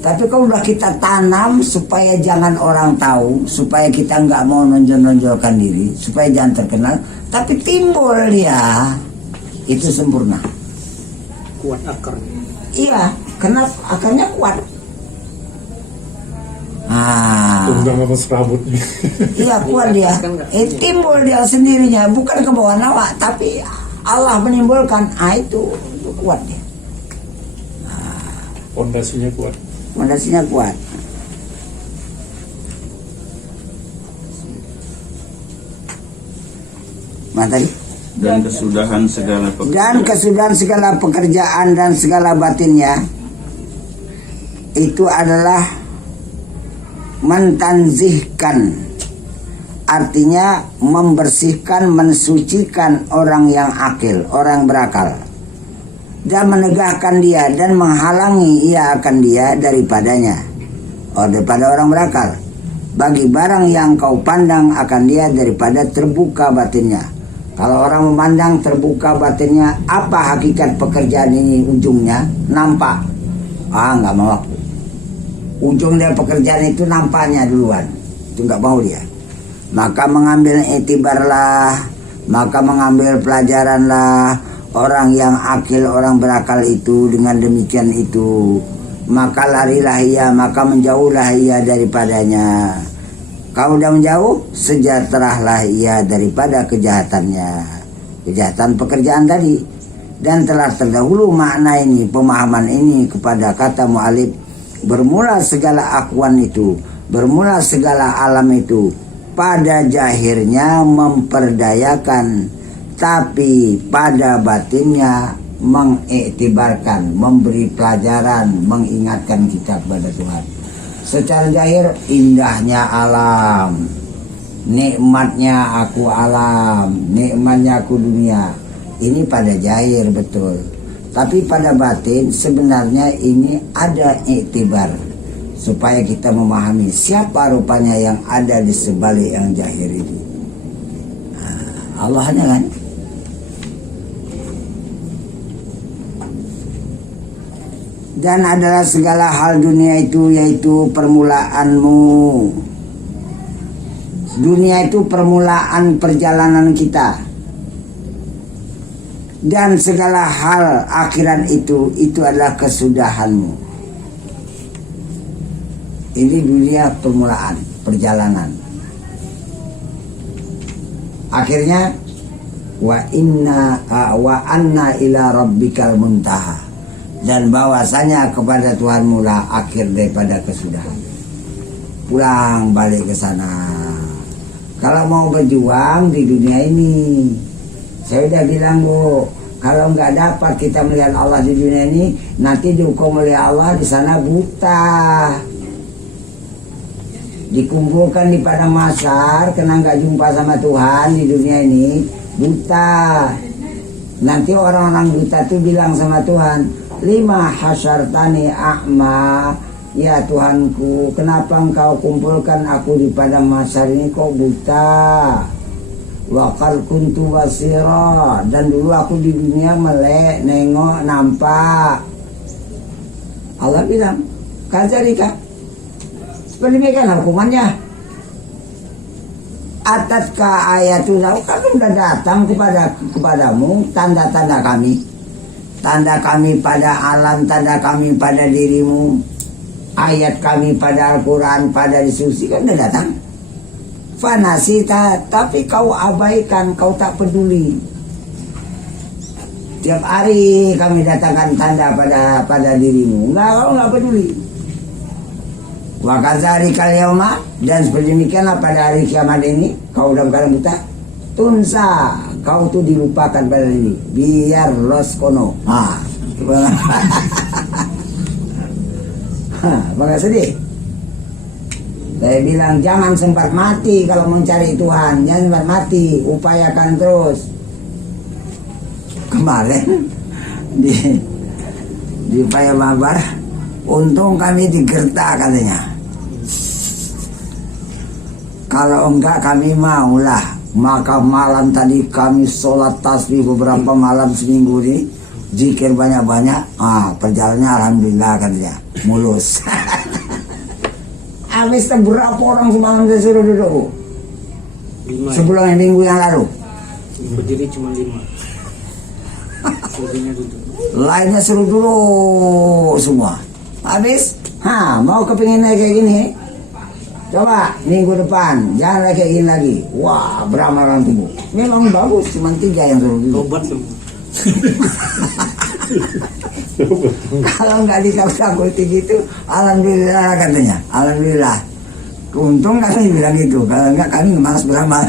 Tapi kalau udah kita tanam supaya jangan orang tahu, supaya kita nggak mau nonjol-nonjolkan diri, supaya jangan terkenal, tapi timbul dia, itu sempurna. Kuat akarnya. Iya, karena akarnya kuat. Tunggang sama serabut nih. Iya kuat dia. Timbul dia sendirinya, bukan ke bawah nawa, tapi Allah menimbulkan. Itu kuat dia. Pondasinya kuat. Pondasinya kuat. Mana tadi? Dan kesudahan segala pekerjaan. Dan kesudahan segala pekerjaan dan segala batinnya itu adalah mentanzihkan, artinya membersihkan, mensucikan orang yang akil, orang berakal, dan menegahkan dia dan menghalangi ia akan dia daripadanya, daripada orang berakal, bagi barang yang kau pandang akan dia daripada terbuka batinnya. Kalau orang memandang terbuka batinnya, apa hakikat pekerjaan ini ujungnya? Nampak. Nggak mau aku. Ujung dari pekerjaan itu nampaknya duluan. Itu nggak mau dia. Maka mengambil itibarlah, maka mengambil pelajaranlah orang yang akil, orang berakal itu dengan demikian itu. Maka larilah ia, maka menjauhlah ia daripadanya. Kalau udah menjauh, sejahteralah ia daripada kejahatannya, kejahatan pekerjaan tadi. Dan telah terdahulu makna ini, pemahaman ini kepada kata mu'alif, bermula segala akuan itu, bermula segala alam itu, pada jahirnya memperdayakan, tapi pada batinnya mengiktibarkan, memberi pelajaran, mengingatkan kita kepada Tuhan. Secara zahir indahnya alam, nikmatnya aku alam, nikmatnya aku dunia. Ini pada zahir betul. Tapi pada batin sebenarnya ini ada iktibar, supaya kita memahami siapa rupanya yang ada di sebalik yang zahir itu. Allahnya kan. Dan adalah segala hal dunia itu yaitu permulaanmu. Dunia itu permulaan perjalanan kita. Dan segala hal akhirat itu adalah kesudahanmu. Ini dunia permulaan, perjalanan. Akhirnya wa anna ila rabbikal muntaha, dan bahwasanya kepada Tuhanmu lah akhir daripada kesudahan. Pulang balik ke sana. Kalau mau berjuang di dunia ini, saya udah bilang Bu, kalau nggak dapat kita melihat Allah di dunia ini, nanti dihukum oleh Allah di sana buta. Dikumpulkan di padang mahsyar, kena nggak jumpa sama Tuhan di dunia ini, buta. Nanti orang-orang buta tuh bilang sama Tuhan, lima hasyartani a'ma, ya Tuhanku, kenapa engkau kumpulkan aku di padang mahsyar ini kok buta? Wakal kuntu basira, dan dulu aku di dunia melek, nengok, nampak. Allah bilang, kadzalika, seperti demikian hukumannya. Atatka ayatuna, kan sudah datang kepadamu tanda-tanda kami. Tanda kami pada alam, tanda kami pada dirimu, ayat kami pada Al-Quran, pada diskusi, kan sudah datang. Fanasita, tapi kau abaikan, kau tak peduli. Tiap hari kami datangkan tanda pada dirimu, kau nggak peduli. Wa kadzalika al-yauma, dan seperti demikianlah pada hari kiamat ini, kau dalam keadaan buta, tunsa, kau tuh dilupakan pada diri, biar los kono. Bangga sedih. Saya bilang jangan sempat mati kalau mencari Tuhan, jangan sempat mati, upayakan terus. Kemarin di upaya mabar, untung kami digertak katanya. Kalau enggak kami maulah. Maka malam tadi kami sholat tasbih beberapa malam seminggu ini, zikir banyak-banyak. Perjalanannya alhamdulillah katanya mulus. Habis berapa orang semalam saya suruh duduk? 5. Sebelum minggu yang lalu. Berdiri cuma 5. Selebihnya duduk. Lainnya suruh duduk semua. Habis, mau kepingin kayak gini? Coba minggu depan jangan kayak gini lagi. Wah, beramal tubuh. Memang bagus, cuma 3 yang suruh duduk. Tobat semua. Kalau nggak ditakuti gitu, alhamdulillah katanya. Alhamdulillah. Untung kami bilang gitu. Kalau nggak kami malas beramal.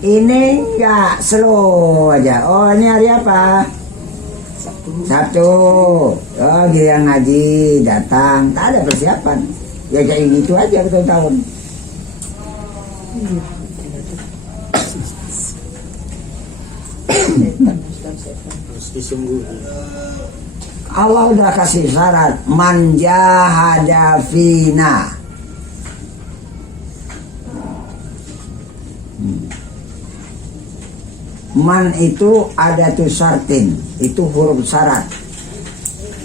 Ini nggak slow aja. Oh, ini hari apa? Sabtu. Oh, giliran ngaji datang. Tak ada persiapan. Ya kayak gitu aja bertahun-tahun. Harus disungguh. Allah udah kasih syarat, man jahada fina. Man itu ada tuh syartin, itu huruf syarat.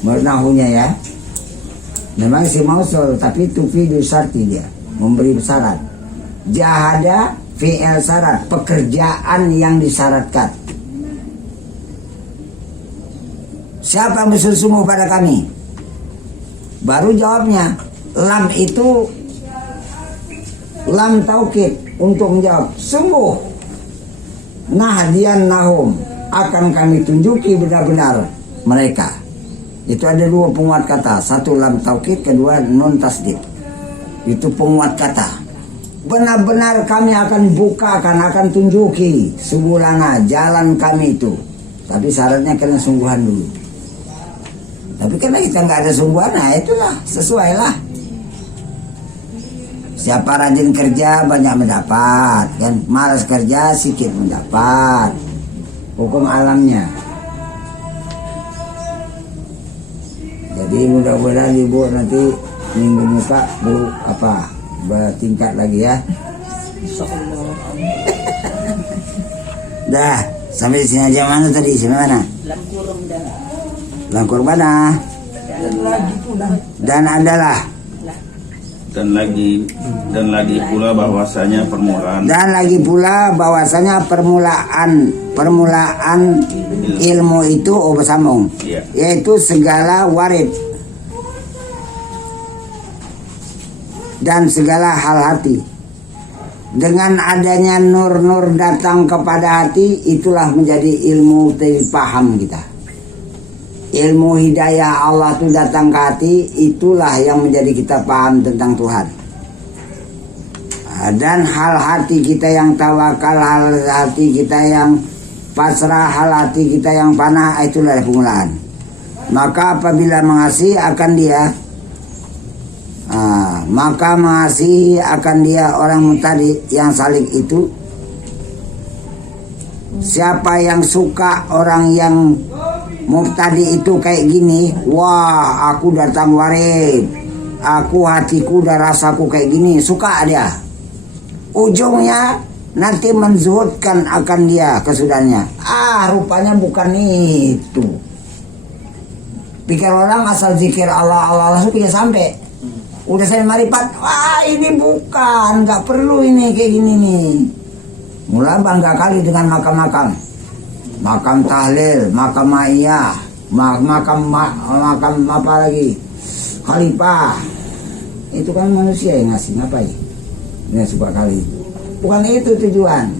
Bernahunya ya. Memang si mausul, tapi itu fi'il syarti dia, memberi syarat. Jahada fi'il syarat, pekerjaan yang disyaratkan. Siapa yang bersungguh pada kami? Baru jawabnya, lam itu lam taukid untuk menjawab sungguh. Nahdian nahum, akan kami tunjuki benar-benar mereka. Itu ada 2 penguat kata, satu lam taukid, kedua non tasdid. Itu penguat kata. Benar-benar kami akan bukakan, akan tunjuki subulana, jalan kami itu. Tapi syaratnya kena sungguhan dulu. Tapi karena kita nggak ada sungguhan, nah itulah sesuai lah. Siapa rajin kerja banyak mendapat, kan? Malas kerja sedikit mendapat. Hukum alamnya. Jadi mudah-mudahan ibu nanti minggu muka bu bertingkat lagi ya. Dah sampai sini aja. Mana tadi? Sini mana? Langkur mana? Dan lagi pulang. Dan adalah dan lagi pula bahwasanya permulaan Dan lagi pula bahwasanya permulaan ilmu itu sambung, Iya. yaitu segala warid dan segala hal hati. Dengan adanya nur-nur datang kepada hati, itulah menjadi ilmu paham kita. Ilmu hidayah Allah itu datang ke hati, itulah yang menjadi kita paham tentang Tuhan. Dan hal hati kita yang tawakal, hal hati kita yang pasrah, hal hati kita yang panah, itulah permulaan. Maka apabila mengasihi akan dia, maka mengasihi akan dia orang mutadi yang salik itu. Siapa yang suka orang yang mubtadi itu kayak gini, wah aku datang warid, aku hatiku dan rasaku kayak gini, suka dia. Ujungnya nanti menzuhudkan akan dia kesudahannya. Rupanya bukan itu. Pikir orang asal zikir Allah supaya sampai. Udah saya marifat, wah ini bukan, nggak perlu ini kayak gini nih. Mulai bangga kali dengan makam-makam. Makam tahlil, makam ma'iyah, makam apa lagi, khalifah. Itu kan manusia yang ngasih, ngapain? Ini suka kali. Bukan itu tujuan.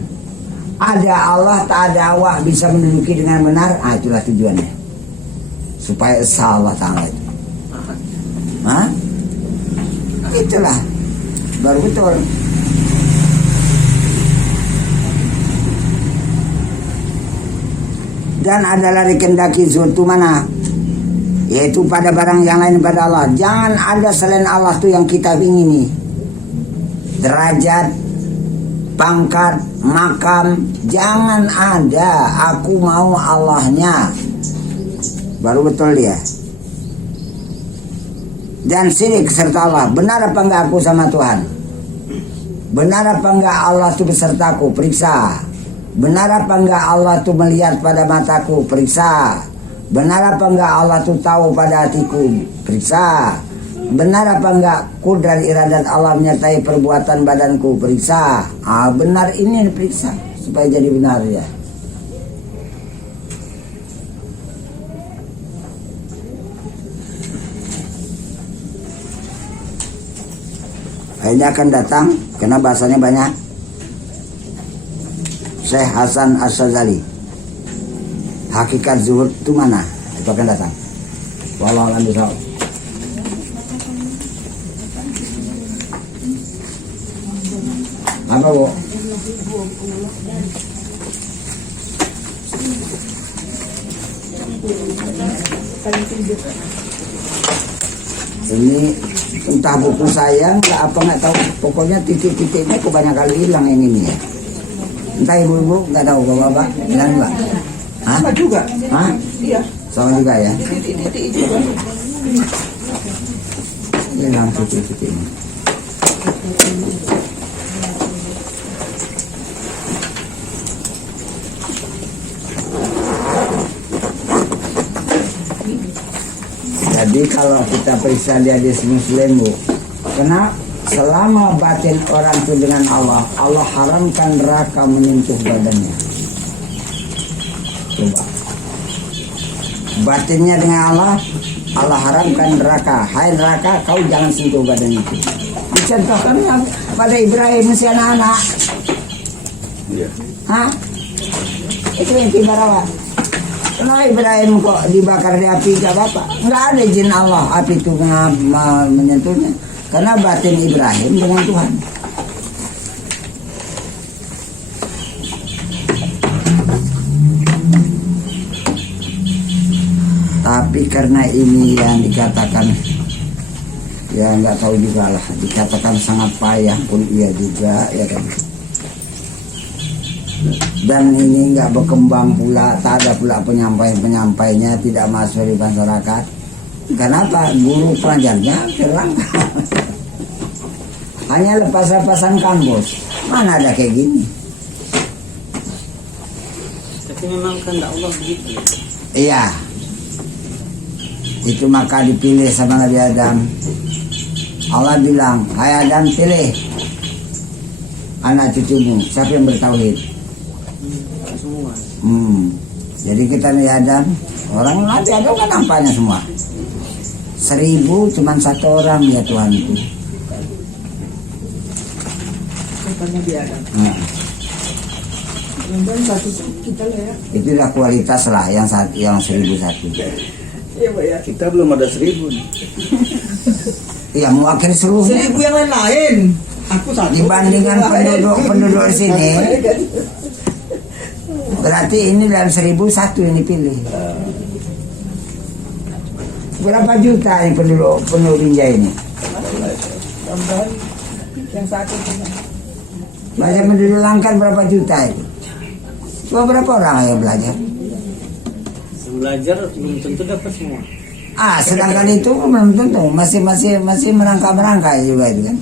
Ada Allah, tak ada Allah, bisa menduduki dengan benar. Itulah tujuannya. Supaya esa Allah Ta'ala itu. Itulah baru betul. Dan adalah dikendaki zuhud itu mana? Yaitu pada barang yang lain pada Allah. Jangan ada selain Allah tuh yang kita ingini. Derajat, pangkat, makam, jangan ada. Aku mau Allahnya. Baru betul dia. Dan syirik serta Allah. Benar apa enggak aku sama Tuhan? Benar apa enggak Allah itu besertaku? Periksa. Benar apa enggak Allah itu melihat pada mataku? Periksa. Benar apa enggak Allah itu tahu pada hatiku? Periksa. Benar apa enggak kudrat iradat Allah menyertai perbuatan badanku? Periksa. Benar ini periksa supaya jadi benar ya. Ini akan datang karena bahasanya banyak. Syekh Hasan Asyadzali, hakikat zuhud itu mana? Itu akan datang. Wallahu a'lam bishawab. Apa bu? Ini entah buku saya nggak tahu, pokoknya titik-titiknya kebanyakan kali hilang ini nih ya. Entah ibu-ibu nggak tahu bapak bilang mbak. Sama juga. Iya. Sama juga ya. Titik-titik juga. Hilang titik-titiknya. Jadi kalau kita periksa di hadis Muslim bu, karena selama batin orang itu dengan Allah, Allah haramkan neraka menyentuh badannya. Coba, batinnya dengan Allah, Allah haramkan neraka. Hai neraka, kau jangan sentuh badan itu. Dicontohkan pada Ibrahim si anak-anak. Iya. Itu yang tiba-tiba. Nah Ibrahim kok dibakar di api gak apa-apa. Nggak ada izin Allah api itu menyentuhnya. Karena batin Ibrahim dengan Tuhan. Tapi karena ini yang dikatakan, ya nggak tahu juga lah, dikatakan sangat payah pun iya juga ya kan. Dan ini nggak berkembang pula, tak ada pula penyampainya tidak masuk di masyarakat. Kenapa? Guru pelajarnya hilang. Hanya lepas-lepasan kampus. Mana ada kayak gini? Tapi memang kehendak Allah begitu. Iya. Itu maka dipilih sama Nabi Adam. Allah bilang, hai Adam, pilih anak cucumu, siapa yang bertauhid? Semua. Jadi kita nih Adam, orang Nabi Adam kan nampaknya semua. 1000 cuman 1 orang ya Tuhanku. Katanya dia ada. Nah, Dan satu tuh kita lah ya. itulah kualitas lah yang 1001. Iya Pak ya. Kita belum ada 1000 nih. Iya, mewakili seluruhnya. 1000 yang lain-lain. Aku satu. Dibandingkan penduduk di sini, berarti ini dalam 1001 yang dipilih. Berapa juta yang penduduk Binjai ini? Tambahan yang satu cuma. Banyak penduduk Langkat berapa juta itu? Cuma berapa orang yang belajar? Yang belajar belum tentu dapat semua. Sedangkan itu belum tentu, masih merangkak juga itu kan.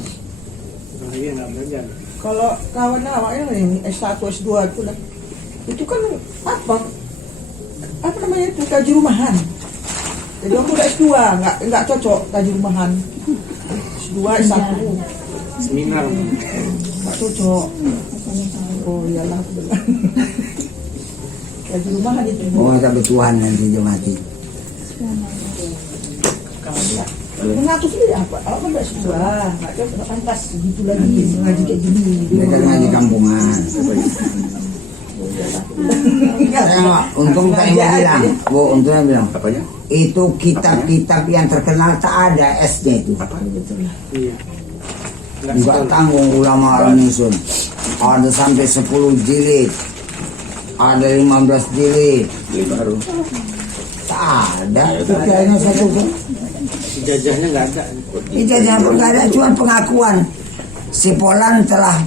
Nah, iya nggak belajar. Kalau kawan awaknya ini S1 S2 itu kan apa namanya itu kaji rumahan. Jadi aku udah S2 nggak cocok kaji rumahan. S2 S1 Seminar. nggak cocok. Oh iyalah benar. Kaji rumahan itu. Oh, sampai Tuhan nanti dia mati. Mengaku sendiri apa? Apa nggak S2? Nggak cocok, nggak pantas gitu lagi ngaji kayak gini. Mereka ngaji kampungan. Untung tadi bilang, untungnya bilang, Apanya? itu kitab-kitab yang terkenal tak ada S-nya itu. Iya. Nggak Enggak sekolah. tanggung ulama al-Nisun. Ada sampai 10 jilid, ada 15 jilid. Beli baru. Tak ada. Kayaknya satu pun. Ijazahnya nggak ada. Ijazah pun nggak ada, cuma pengakuan. Si Polan telah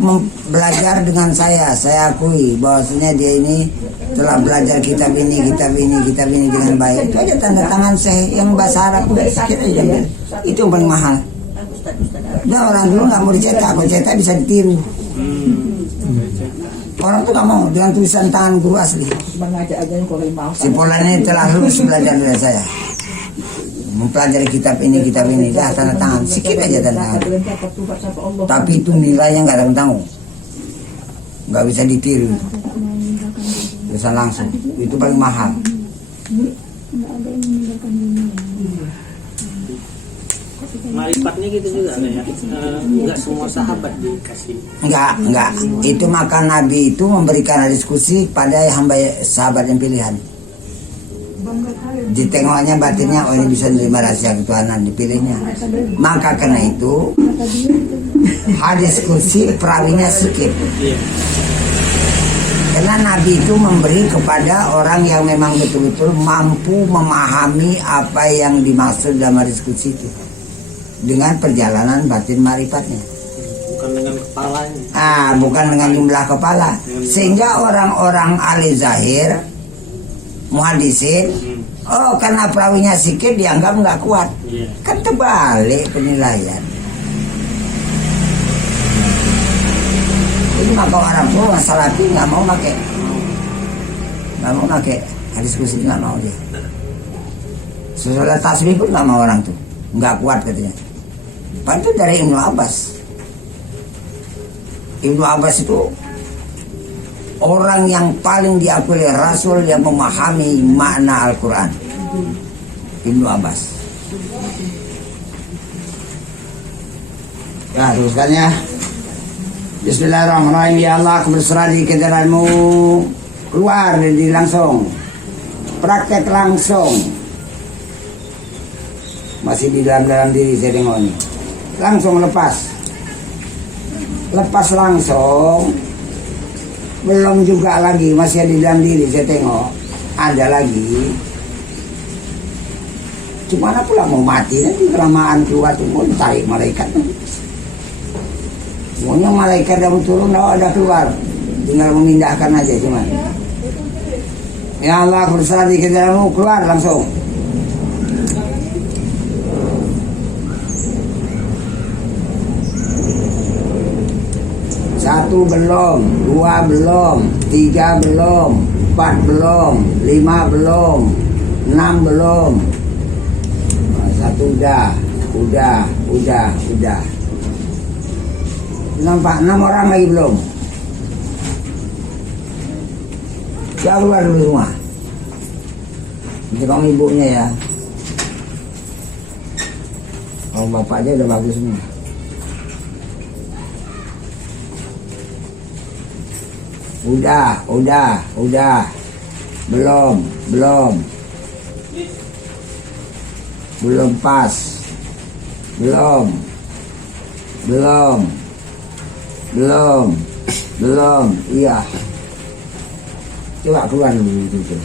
belajar dengan saya akui bahwasanya dia ini telah belajar kitab ini dengan baik. Itu aja tanda tangan saya yang bahasa Arab udah sedikit aja. Itu yang paling mahal. Nah, orang dulu nggak mau dicetak, kalau cetak bisa ditiru. Orang tuh nggak mau dengan tulisan tangan guru asli. Cuma ngajak aja yang kalau mau. Si Polan ini telah lulus belajar dari saya. Mempelajari kitab ini, dah tanda tangan, sedikit aja tanda tangan. Tapi itu nilainya nggak ada yang tahu, nggak bisa ditiru, bisa langsung. Itu paling mahal. Marifatnya gitu juga ada ya. Nggak semua sahabat dikasih. Enggak. Itu maka Nabi itu memberikan diskusi pada hamba sahabat yang pilihan. Ditengoknya batinnya, oh ini bisa menerima rahasia ketuhanan, dipilihnya. Maka karena itu hadis kursi perawinya sedikit. Iya. Karena Nabi itu memberi kepada orang yang memang betul-betul mampu memahami apa yang dimaksud dalam hadis kursi itu dengan perjalanan batin marifatnya. Bukan dengan kepalanya. Bukan dengan jumlah kepala. Sehingga orang-orang ahli zahir, muhadisin, karena perawinya sedikit dianggap nggak kuat. Iya. Kan terbalik penilaian. Jadi maka orang tua Salafi nggak mau pakai hadis kursi, nggak mau dia. Sesudah tasbih pun nggak mau orang tuh, nggak kuat katanya. Padahal itu dari Ibnu Abbas. Ibnu Abbas itu orang yang paling diakui oleh Rasul yang memahami makna Al-Quran. Ibnu Abbas. Ya, teruskan ya. Bismillahirrahmanirrahim. Ya Allah, aku berserah di kehadiranmu. Keluar dari langsung. Praktek langsung. Masih di dalam diri saya tengok ini. Langsung lepas. Lepas langsung. Belum juga lagi, masih ada di dalam diri saya tengok. Ada lagi. Gimana pula mau mati nanti kelamaan keluar tuh mau tarik malaikat. Maunya malaikat yang turun ada keluar, tinggal memindahkan aja cuman. Ya Allah, aku berserah di kehadiranmu, keluar langsung. Satu belum, dua belum, tiga belum, 4 belum, 5 belum, 6 belum. Satu udah. Udah. Nampak 6 orang lagi belum? Ya keluar dulu semua. Nanti kamu ibunya ya. Kalau bapak aja udah bagus semua. Udah. Belum pas. Belum. Iya. Coba keluar dulu gitu.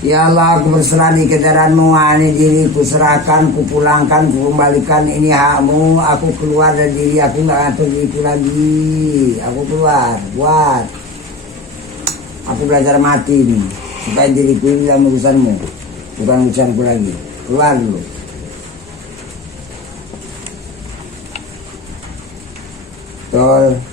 Ya Allah, aku berserah di kedatanganmu, ini diriku serahkan, kupulangkan, kukembalikan, ini hakmu, aku keluar dari diri aku, gak ngatur diriku lagi, aku keluar, buat, aku belajar mati nih, supaya diriku ini dalam urusanmu, bukan urusanku lagi, keluar dulu. Betul.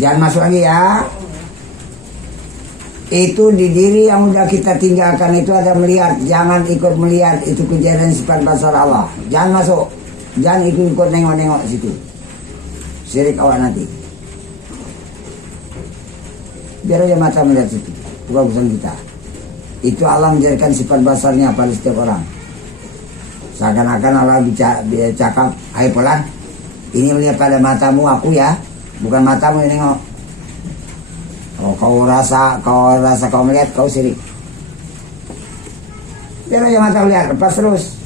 Jangan masuk lagi ya. Itu di diri yang udah kita tinggalkan itu ada melihat. Jangan ikut melihat, itu kejadian sifat basar Allah. Jangan masuk. Jangan ikut nengok-nengok situ. Syirik awak nanti. Biar aja mata melihat situ. Bukan urusan kita. Itu Allah menjadikan sifat basarnya pada setiap orang. Seakan-akan Allah cakap, hai Polan, ini melihat pada matamu aku ya, bukan matamu yang nengok. Oh, kau rasa kau melihat, kau sirik. Biar aja mata melihat, lepas terus.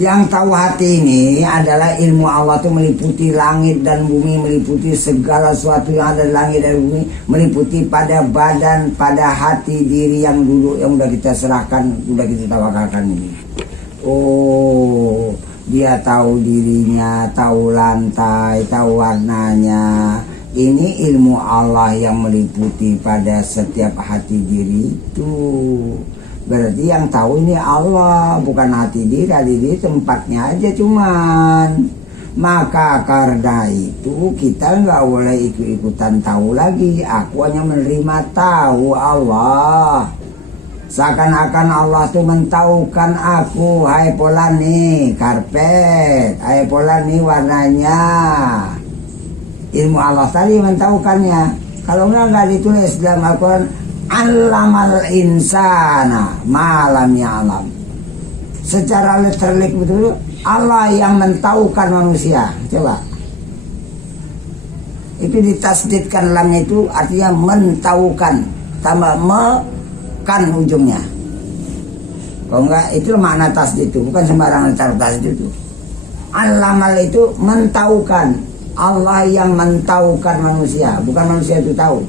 Yang tahu hati ini adalah ilmu Allah itu meliputi langit dan bumi, meliputi segala sesuatu yang ada di langit dan bumi, meliputi pada badan, pada hati diri yang dulu yang udah kita serahkan, udah kita tawakalkan ini. Oh, dia tahu dirinya, tahu lantai, tahu warnanya. Ini ilmu Allah yang meliputi pada setiap hati diri itu. Berarti yang tahu ini Allah, bukan hati diri tempatnya aja cuman. Maka karena itu kita nggak boleh ikut-ikutan tahu lagi. Aku hanya menerima tahu Allah. Seakan-akan Allah tuh mentaukan aku, hai Polan nih karpet, hai Polan nih warnanya. Ilmu Allah tadi mentaukannya. Kalau nggak ditulis dalam Al-Quran, Allamal insana malam ya'lam. Secara literik betul, Allah yang mentaukan manusia. Coba. Itu ditasdidkan lamnya itu artinya mentaukan, tambah kan ujungnya. Kalau enggak itu makna tasdid itu, bukan sembarangan taruh tasdid itu. Allamal itu mentaukan. Allah yang mentaukan manusia, bukan manusia itu tahu.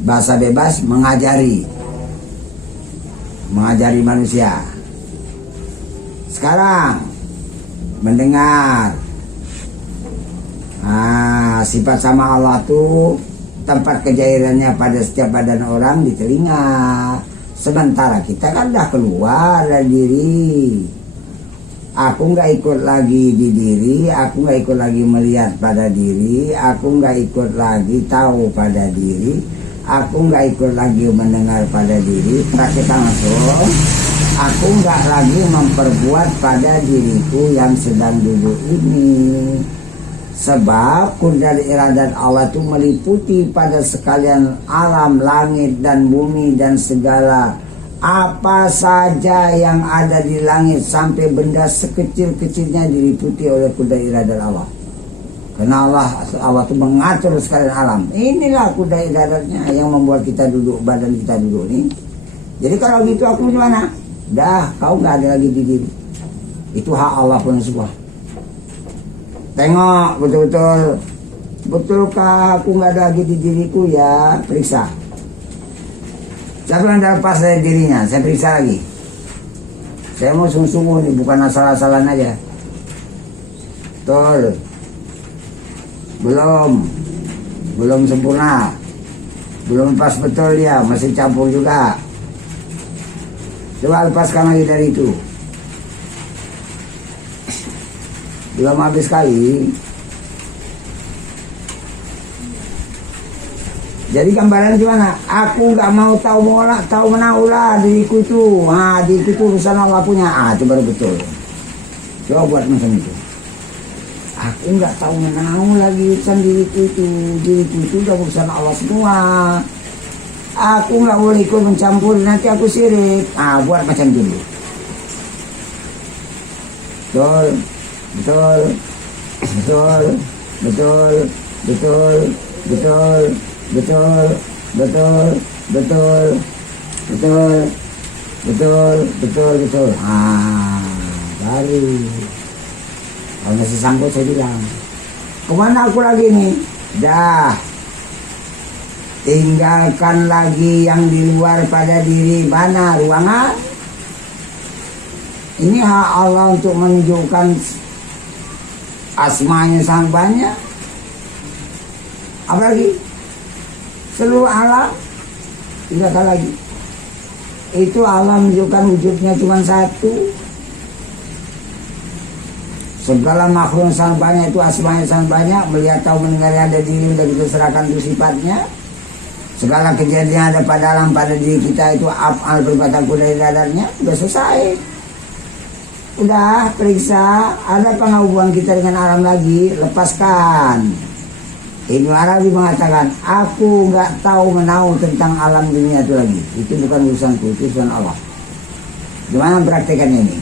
Bahasa bebas mengajari manusia. Sekarang mendengar. Sifat sama Allah tuh tempat kejairannya pada setiap badan orang di telinga. Sementara kita kan dah keluar dari diri. Aku nggak ikut lagi di diri, aku nggak ikut lagi melihat pada diri, aku nggak ikut lagi tahu pada diri, aku nggak ikut lagi mendengar pada diri. Terakhir langsung, aku nggak lagi memperbuat pada diriku yang sedang duduk ini. Sebab kudrat iradat Allah itu meliputi pada sekalian alam, langit dan bumi dan segala apa saja yang ada di langit sampai benda sekecil-kecilnya diliputi oleh kudrat iradat Allah. Karena Allah itu mengatur sekalian alam. Inilah kudrat iradatnya yang membuat kita duduk, badan kita duduk ini. Jadi kalau gitu aku gimana? Dah, kau nggak ada lagi di diri. Itu hak Allah pun semua. Tengok betul-betul, betulkah aku nggak ada lagi di diriku ya? Periksa. Siapa yang dah lepas dari dirinya? Saya periksa lagi. Saya mau sungguh-sungguh nih, bukan asal-asalan aja. Betul. belum sempurna, belum pas betul dia, masih campur juga. Coba lepaskan lagi dari itu. Belum habis kali. Jadi gambaran gimana? Aku nggak mau tahu menaulah diriku itu. Diriku itu urusan Allah punya. Itu baru betul. Coba buat macam itu. Aku nggak tahu menau lagi urusan diriku itu. Diriku itu udah urusan Allah semua. Aku nggak boleh ikut mencampur, nanti aku syirik. Buat macam dulu. Betul. Baru kalau masih sanggup saya bilang, kemana aku lagi nih? Dah, tinggalkan lagi yang di luar pada diri. Mana ruangan? Ini hak Allah untuk menunjukkan asmanya sangat banyak. Apalagi seluruh alam tidak ada lagi. Itu alam menunjukkan wujudnya cuma satu. Segala makhluk sangat banyak itu asmanya sangat banyak. Melihat tahu mendengar ada diri dan itu serahkan itu sifatnya. Segala kejadian ada pada alam pada diri kita itu af'al perbuatan dari dadarnya. Sudah selesai. Udah periksa, ada penghubungan kita dengan alam lagi, lepaskan. Ibnu Arabi mengatakan, aku nggak tahu menau tentang alam dunia itu lagi. Itu bukan urusanku, itu urusan Allah. Gimana praktekannya ini?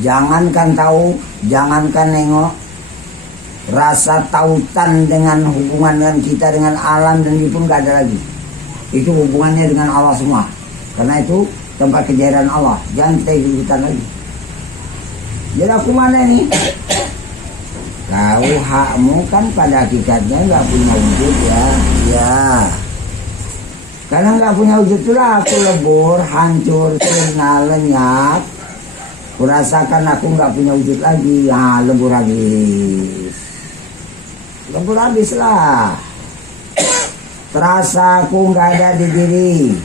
Jangankan tahu, jangankan nengok, rasa tautan dengan hubungan dengan kita dengan alam dan itu pun nggak ada lagi. Itu hubungannya dengan Allah semua. Karena itu tempat kejadian Allah. Jangan kita ikut-ikutan lagi. Jadi aku mana nih? Kau hakmu kan pada hakikatnya nggak punya wujud ya. Ya. Karena nggak punya wujud itulah aku lebur, hancur, sirna, lenyap. Kurasakan aku nggak punya wujud lagi. Lebur habis. Lebur habis lah. Terasa aku nggak ada di diri.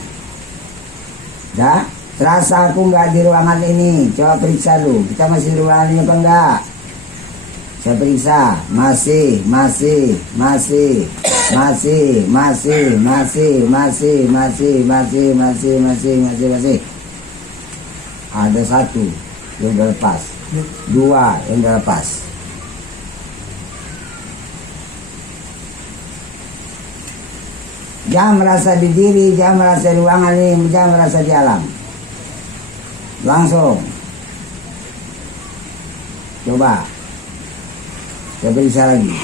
Dah, terasa aku nggak di ruangan ini. Coba periksa dulu. Kita masih di ruangan ini apa enggak? Saya periksa. Masih. Ada satu yang udah lepas. Dua yang udah lepas. Jangan merasa di diri, jangan merasa di ruangan ini, jangan merasa di alam. Langsung. Coba. Saya periksa lagi.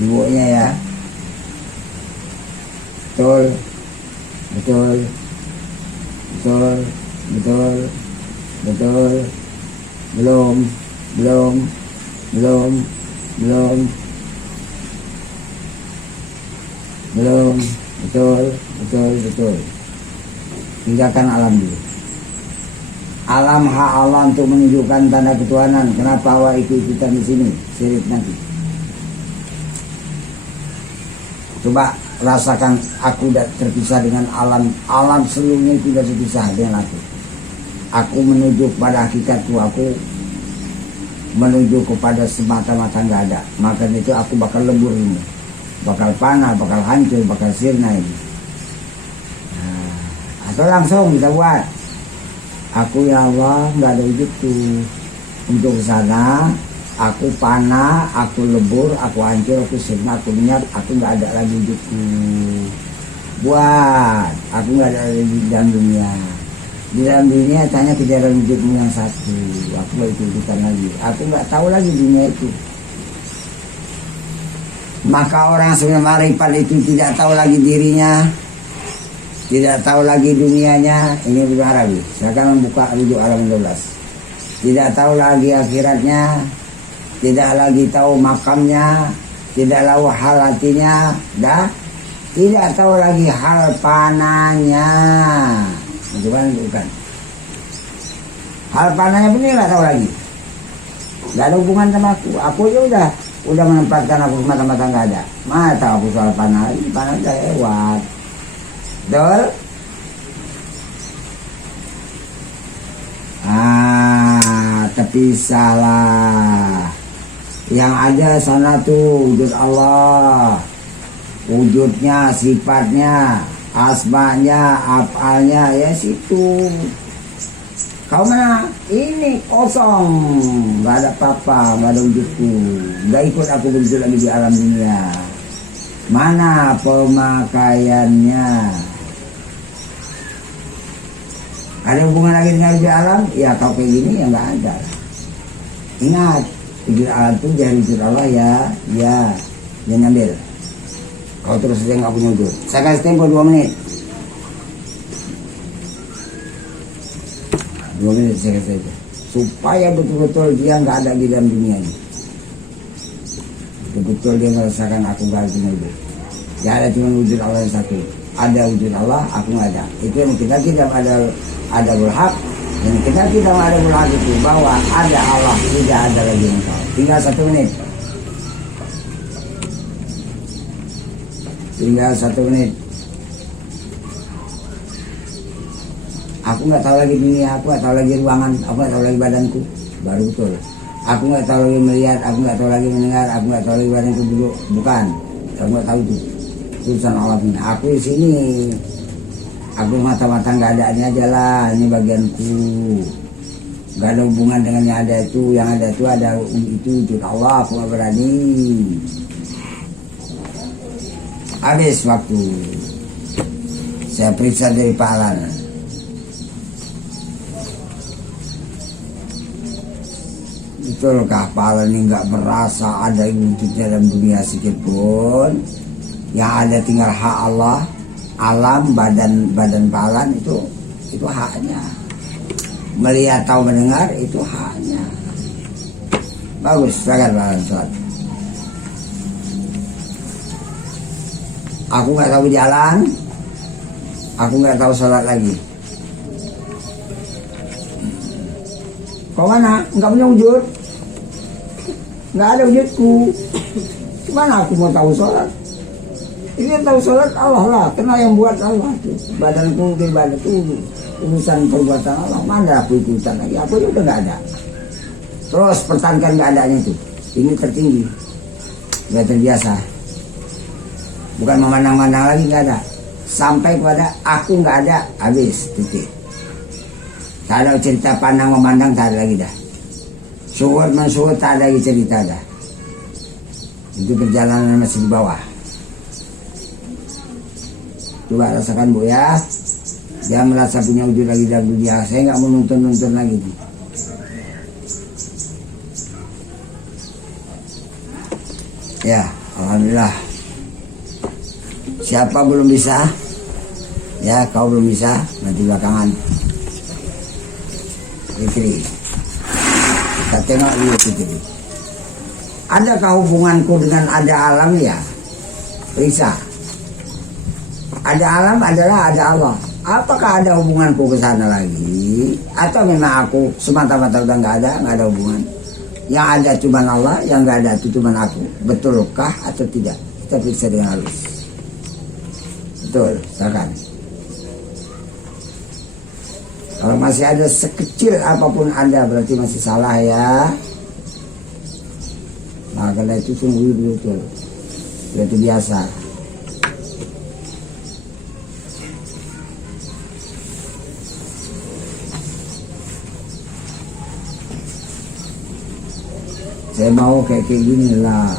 Ibunya ya. Betul. Belum. Betul. Tinggalkan alam dulu. Alam hak Allah untuk menunjukkan tanda ketuhanan. Kenapa awak ikut-ikutan di sini? Syirik nanti. Coba rasakan aku tidak terpisah dengan alam. Alam seluruhnya tidak terpisah dengan aku. Aku menuju kepada hakikatku. Aku menuju kepada semata-mata nggak ada. Maka itu aku bakal lebur ini. Bakal panah, bakal hancur, bakal sirna ini. Atau langsung kita buat. Aku ya Allah nggak ada wujudku. Untuk sana aku panah, aku lebur, aku hancur, aku sirna, aku lenyap, aku nggak ada lagi wujudku. Buat. Aku nggak ada lagi di dalam dunia. Di dalam dunia tanya kejadian wujudmu yang satu. Aku nggak ikut-ikutan lagi. Aku nggak tahu lagi dunia itu. Maka orang sebenarnya marifat itu tidak tahu lagi dirinya, tidak tahu lagi dunianya. Ini Ibnu Arabi. Silakan membuka rujuk halaman 12. Tidak tahu lagi akhiratnya, tidak lagi tahu makamnya, tidak tahu hal hatinya, tidak tahu lagi hal panahnya. Bagaimana bukan? Hal panahnya pun dia nggak tahu lagi. Nggak ada hubungan sama aku. Aku aja udah menempatkan aku semata-mata nggak ada. Mana tahu aku soal panah? Ini panah udah lewat. Betul? Tapi salah. Yang ada sana tuh wujud Allah, wujudnya, sifatnya, asmanya, afalnya, ya situ. Kau mana? Ini kosong, nggak ada apa-apa, nggak ada wujudku, nggak ikut aku berwujud lagi di alam dunia. Mana pemakaiannya? Ada hubungan lagi dengan wujud alam? Ya kau kayak gini ya nggak ada. Ingat, wujud alam itu dari wujud Allah ya, jangan ambil. Kau terus saja nggak punya wujud. Saya kasih tempo 2 menit. 2 menit saya kasih tempo. Supaya betul-betul dia nggak ada di dalam dunia ini. Betul-betul dia merasakan aku nggak punya wujud. Ya ada cuma wujud Allah yang satu. Ada wujud Allah, aku nggak ada. Itu yang kita tidak ada berhak. Dan kita tidak ada berhak itu bahwa ada Allah, tidak ada lagi engkau. Tinggal 1 menit. Tinggal 1 menit. Aku nggak tahu lagi dunia, aku nggak tahu lagi ruangan, aku nggak tahu lagi badanku. Baru betul. Aku nggak tahu lagi melihat, aku nggak tahu lagi mendengar, aku nggak tahu lagi badanku duduk. Bukan. Aku nggak tahu itu. Urusan Allah ini. Aku di sini. Aku mata-mata nggak adanya aja lah, ini bagianku. Nggak ada hubungan dengan yang ada itu. Yang ada itu ada itu wujud Allah, aku nggak berani. Habis waktu. Saya periksa dari Pak Alan. Betulkah Pak Alan ini nggak merasa ada wujudnya dalam dunia sedikit pun? Yang ada tinggal hak Allah. Alam, badan Pak Alan itu haknya. Melihat tahu mendengar itu haknya. Bagus, silakan Pak Alan sholat. Aku nggak tahu jalan, aku nggak tahu sholat lagi. Kau mana? Nggak punya wujud, nggak ada wujudku. Gimana aku mau tahu sholat? Ini yang tahu sholat Allah lah, karena yang buat Allah tuh. Badanku dari badanku urusan perbuatan Allah, mana aku ikutan lagi, aku udah nggak ada. Terus pertahankan nggak adanya itu, ini tertinggi, nggak terbiasa. Bukan memandang-mandang lagi, nggak ada. Sampai kepada aku nggak ada, habis titik. Tak ada cerita pandang memandang, tak ada lagi dah. Syukur mensyukur tak ada lagi cerita dah. Itu perjalanan masih di bawah. Coba rasakan Bu ya. Dia merasa punya wujud lagi dalam dunia. Saya nggak mau nonton lagi nih. Ya, alhamdulillah. Siapa belum bisa? Ya, kau belum bisa, nanti belakangan. Fikri. Kita tengok dulu Fikri. Adakah hubunganku dengan ada alam ya? Periksa. Ada alam adalah ada Allah. Apakah ada hubunganku ke sana lagi? Atau memang aku semata-mata udah nggak ada hubungan? Yang ada cuma Allah, yang nggak ada itu cuma aku. Betulkah atau tidak? Kita periksa dengan halus. Betul, silakan. Kalau masih ada sekecil apapun Anda berarti masih salah ya. Nah, karena itu sungguh betul. Itu biasa. Saya mau kayak gini lah,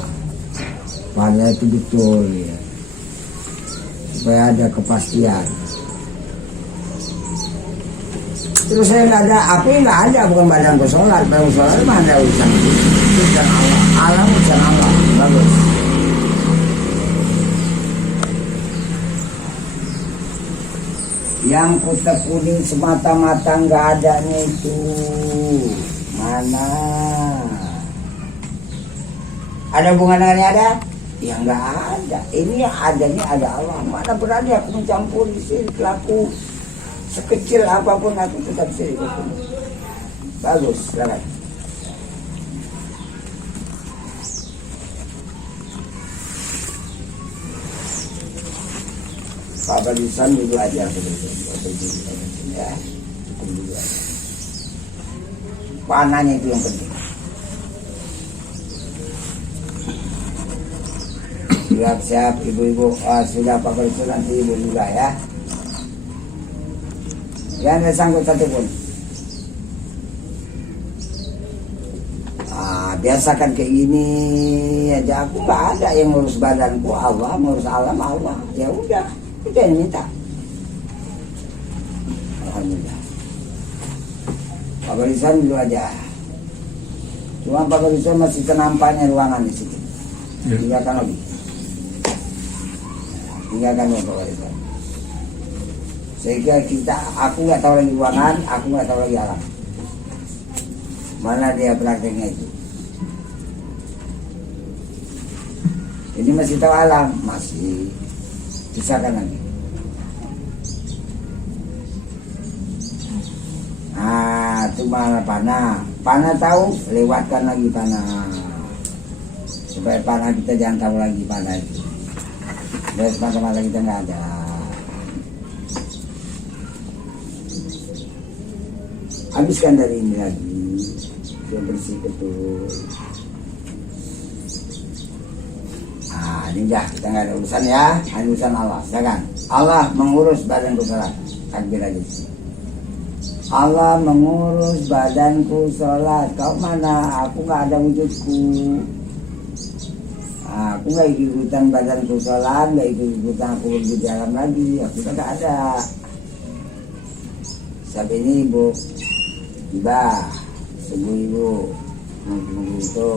pada itu betul ya, supaya ada kepastian. Terus saya nggak ada, api nggak ada, bukan badan sholat, badan sholat mah ada urusan Allah, alam urusan Allah, bagus. Yang kutekuni semata-mata nggak adanya itu mana? Ada hubungan dengan yang ada? Ya nggak ada. Ini yang adanya ada Allah. Mana berani aku mencampuri syirik laku. Sekecil apapun aku tetap serius. Bagus, silakan. Pak Balisan dulu aja ya. Dulu aja. Panahnya itu yang penting. Siap-siap ibu-ibu. Sudah Pak Balisan, nanti ibu juga ya. Jangan ada sangkut satupun. Biasakan kayak gini aja. Aku nggak ada yang ngurus badanku, Allah ngurus alam Allah. Ya udah, itu yang minta. Alhamdulillah. Pak Balisan dulu aja. Cuma Pak Balisan masih kenampaknya ruangan di situ. Tinggalkan lagi. Tinggalkan Pak Balisan. Sehingga aku nggak tahu lagi ruangan, aku nggak tahu lagi alam. Mana dia prakteknya itu? Ini masih tahu alam, masih pisahkan lagi. Itu mana panah tahu, lewatkan lagi panah supaya panah kita jangan tahu lagi panah itu. Dari mata-mata kita nggak ada. Habiskan dari ini lagi, biar bersih betul. Ini dah, kita nggak ada urusan ya, ada urusan Allah. Silakan. Allah mengurus badanku sholat. Takbir lagi. Allah mengurus badanku sholat. Kau mana? Aku nggak ada wujudku. Aku nggak ikut-ikutan badanku sholat, nggak ikut-ikutan aku di dalam lagi. Aku nggak ada. Sampai ini ibu, tiba, semua ibu, nunggu itu.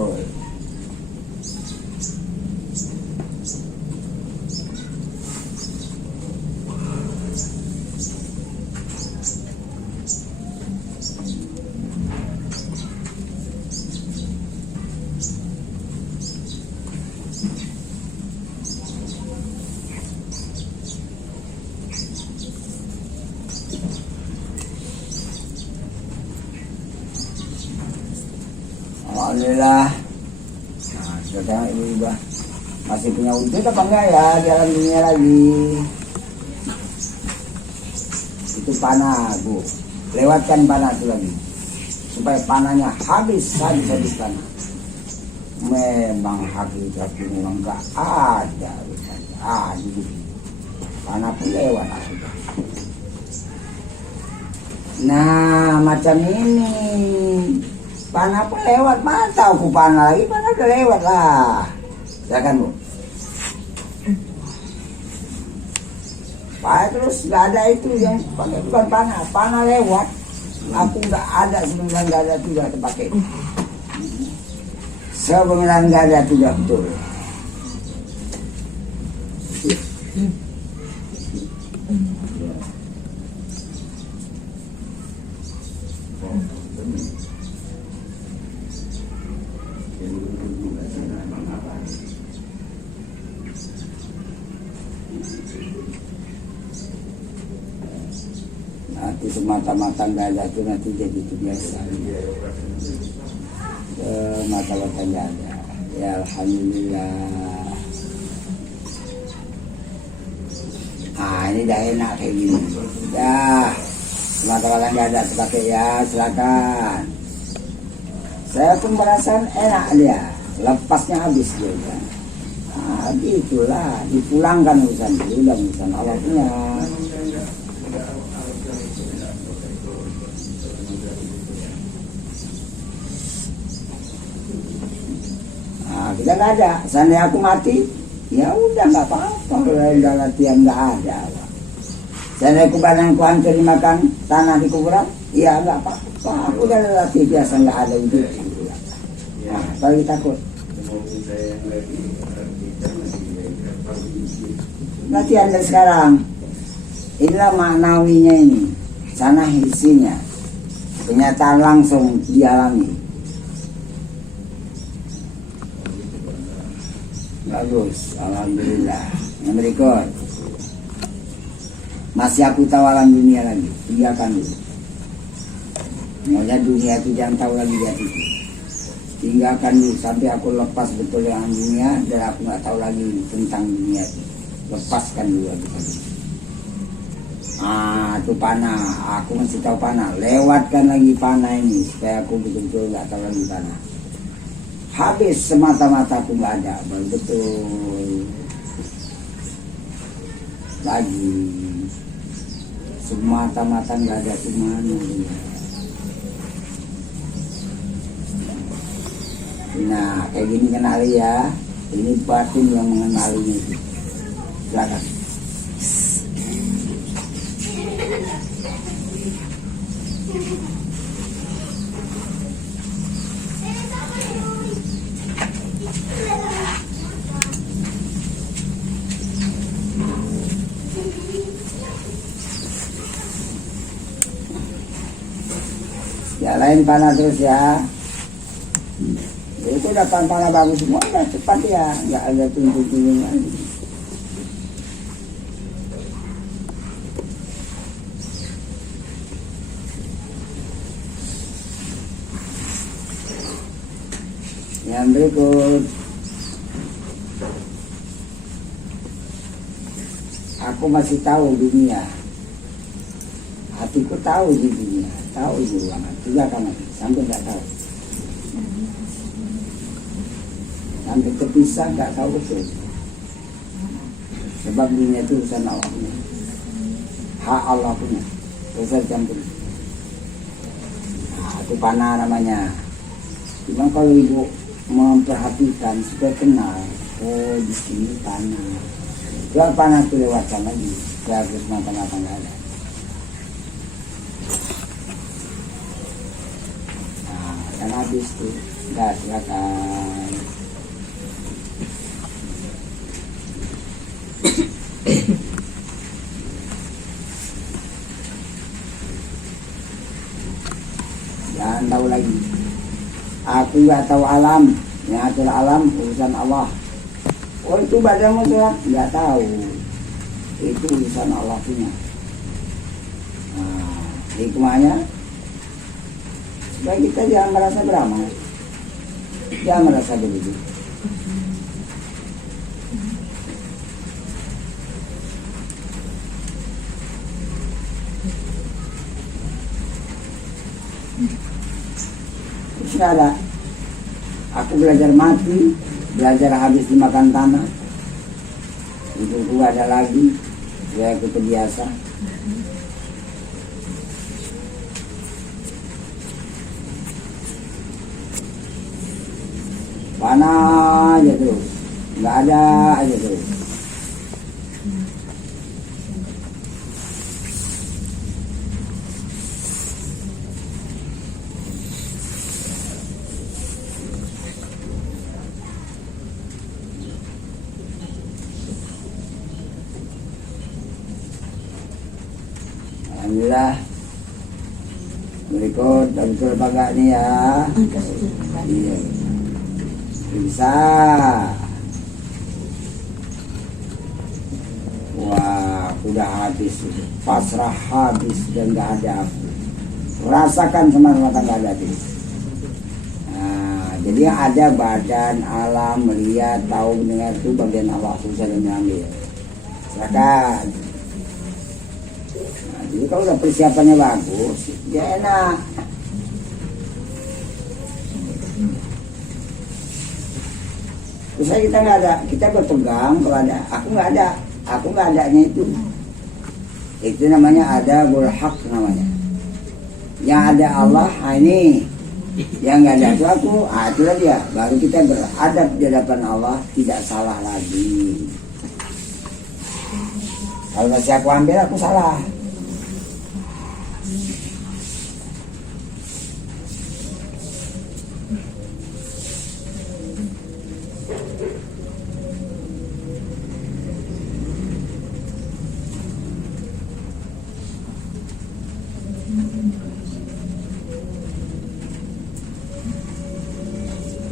Alhamdulillah. Nah, sekarang ibu masih punya wujud apa enggak ya di alam dunia lagi? Itu panah, Bu. Lewatkan panah itu lagi supaya panahnya habis panah. Memang hakikatnya memang enggak ada. Panah pun lewat. Nah, macam ini. Panah pun lewat, mana tahu aku panah lagi, panah udah lewat lah. Silakan Bu. Pak terus nggak ada itu yang pakai, bukan panah lewat. Aku nggak ada sebenarnya, nggak ada tidak terpakai. Sebenarnya nggak ada tidak betul. Nanti semata-mata nggak ada itu nanti jadi itu biasa. Mata-mata nggak ada. Ya alhamdulillah. Ini dah enak kayak gini. Dah semata-mata nggak ada terpakai ya, silakan. Saya pun merasa enak dia. Lepasnya habis dia. Gitulah, dipulangkan urusan itu dan urusan Allah punya. Kita nggak ada. Seandainya aku mati, ya udah nggak apa-apa. Udah latihan nggak ada. Seandainya aku badanku hancur dimakan tanah di kuburan, ya nggak apa-apa. Aku udah latihan biasa nggak ada itu. Nah, apalagi takut. Latihan dari sekarang. Inilah maknawinya ini. Sana isinya. Kenyataan langsung dialami. Bagus, alhamdulillah. Yang berikut. masih aku tahu alam dunia lagi, tinggalkan dulu. Maunya dunia itu jangan tahu lagi dia itu. Tinggalkan dulu sampai aku lepas betul dengan dunia dan aku nggak tahu lagi tentang dunia itu. Lepaskan dulu aku tadi. Itu panah, aku masih tahu panah. Lewatkan lagi panah ini supaya aku betul-betul nggak tahu lagi panah. Habis semata-mata aku nggak ada, baru betul lagi semata-mata nggak ada kemana. Nah kayak gini kenali ya, ini batin yang mengenali itu. Silakan. Ya lain panah terus ya. Itu udah panah bagus semua, udah cepat ya, nggak ada tunggu-tunggu lagi. Yang berikut, aku masih tahu dunia. Hatiku tahu di dunia, tahu di ruangan, juga kan sampai nggak tahu, sampai kepisah nggak tahu betul. Sebab dunia itu urusan Allah punya, hak Allah punya, urusan campur. Nah, itu panah namanya. Cuma kalau ibu memperhatikan supaya kenal, oh di sini panah. Jual panah itu lewatkan lagi, terus mata-mata nggak ada. Kan habis tuh, udah silakan. Jangan tahu lagi. Aku nggak tahu alam, yang atur alam urusan Allah. Oh itu badanmu sholat, nggak tahu. Itu urusan Allah punya. Nah, hikmahnya. Supaya kita jangan merasa beramal, jangan merasa begitu. Terus gak ada. Aku belajar mati, belajar habis dimakan tanah. Itu gak ada lagi, supaya aku terbiasa. Panah aja terus, nggak ada aja terus. Alhamdulillah. Berikut betul bangga nih ya. Iya. Bisa. Wah, udah habis, pasrah habis dan nggak ada aku. Rasakan semata-mata nggak ada itu. Nah, jadi ada badan, alam, melihat, tahu, mendengar itu bagian Allah susah dan mengambil. Silakan. Nah, jadi kalau udah persiapannya bagus, ya enak. Terus kita nggak ada, kita berpegang kalau ada. Aku nggak adanya itu. Itu namanya ada berhak namanya. Yang ada Allah, ini. Yang nggak ada itu aku, itulah dia. Baru kita beradab di hadapan Allah, tidak salah lagi. Kalau masih aku ambil, aku salah.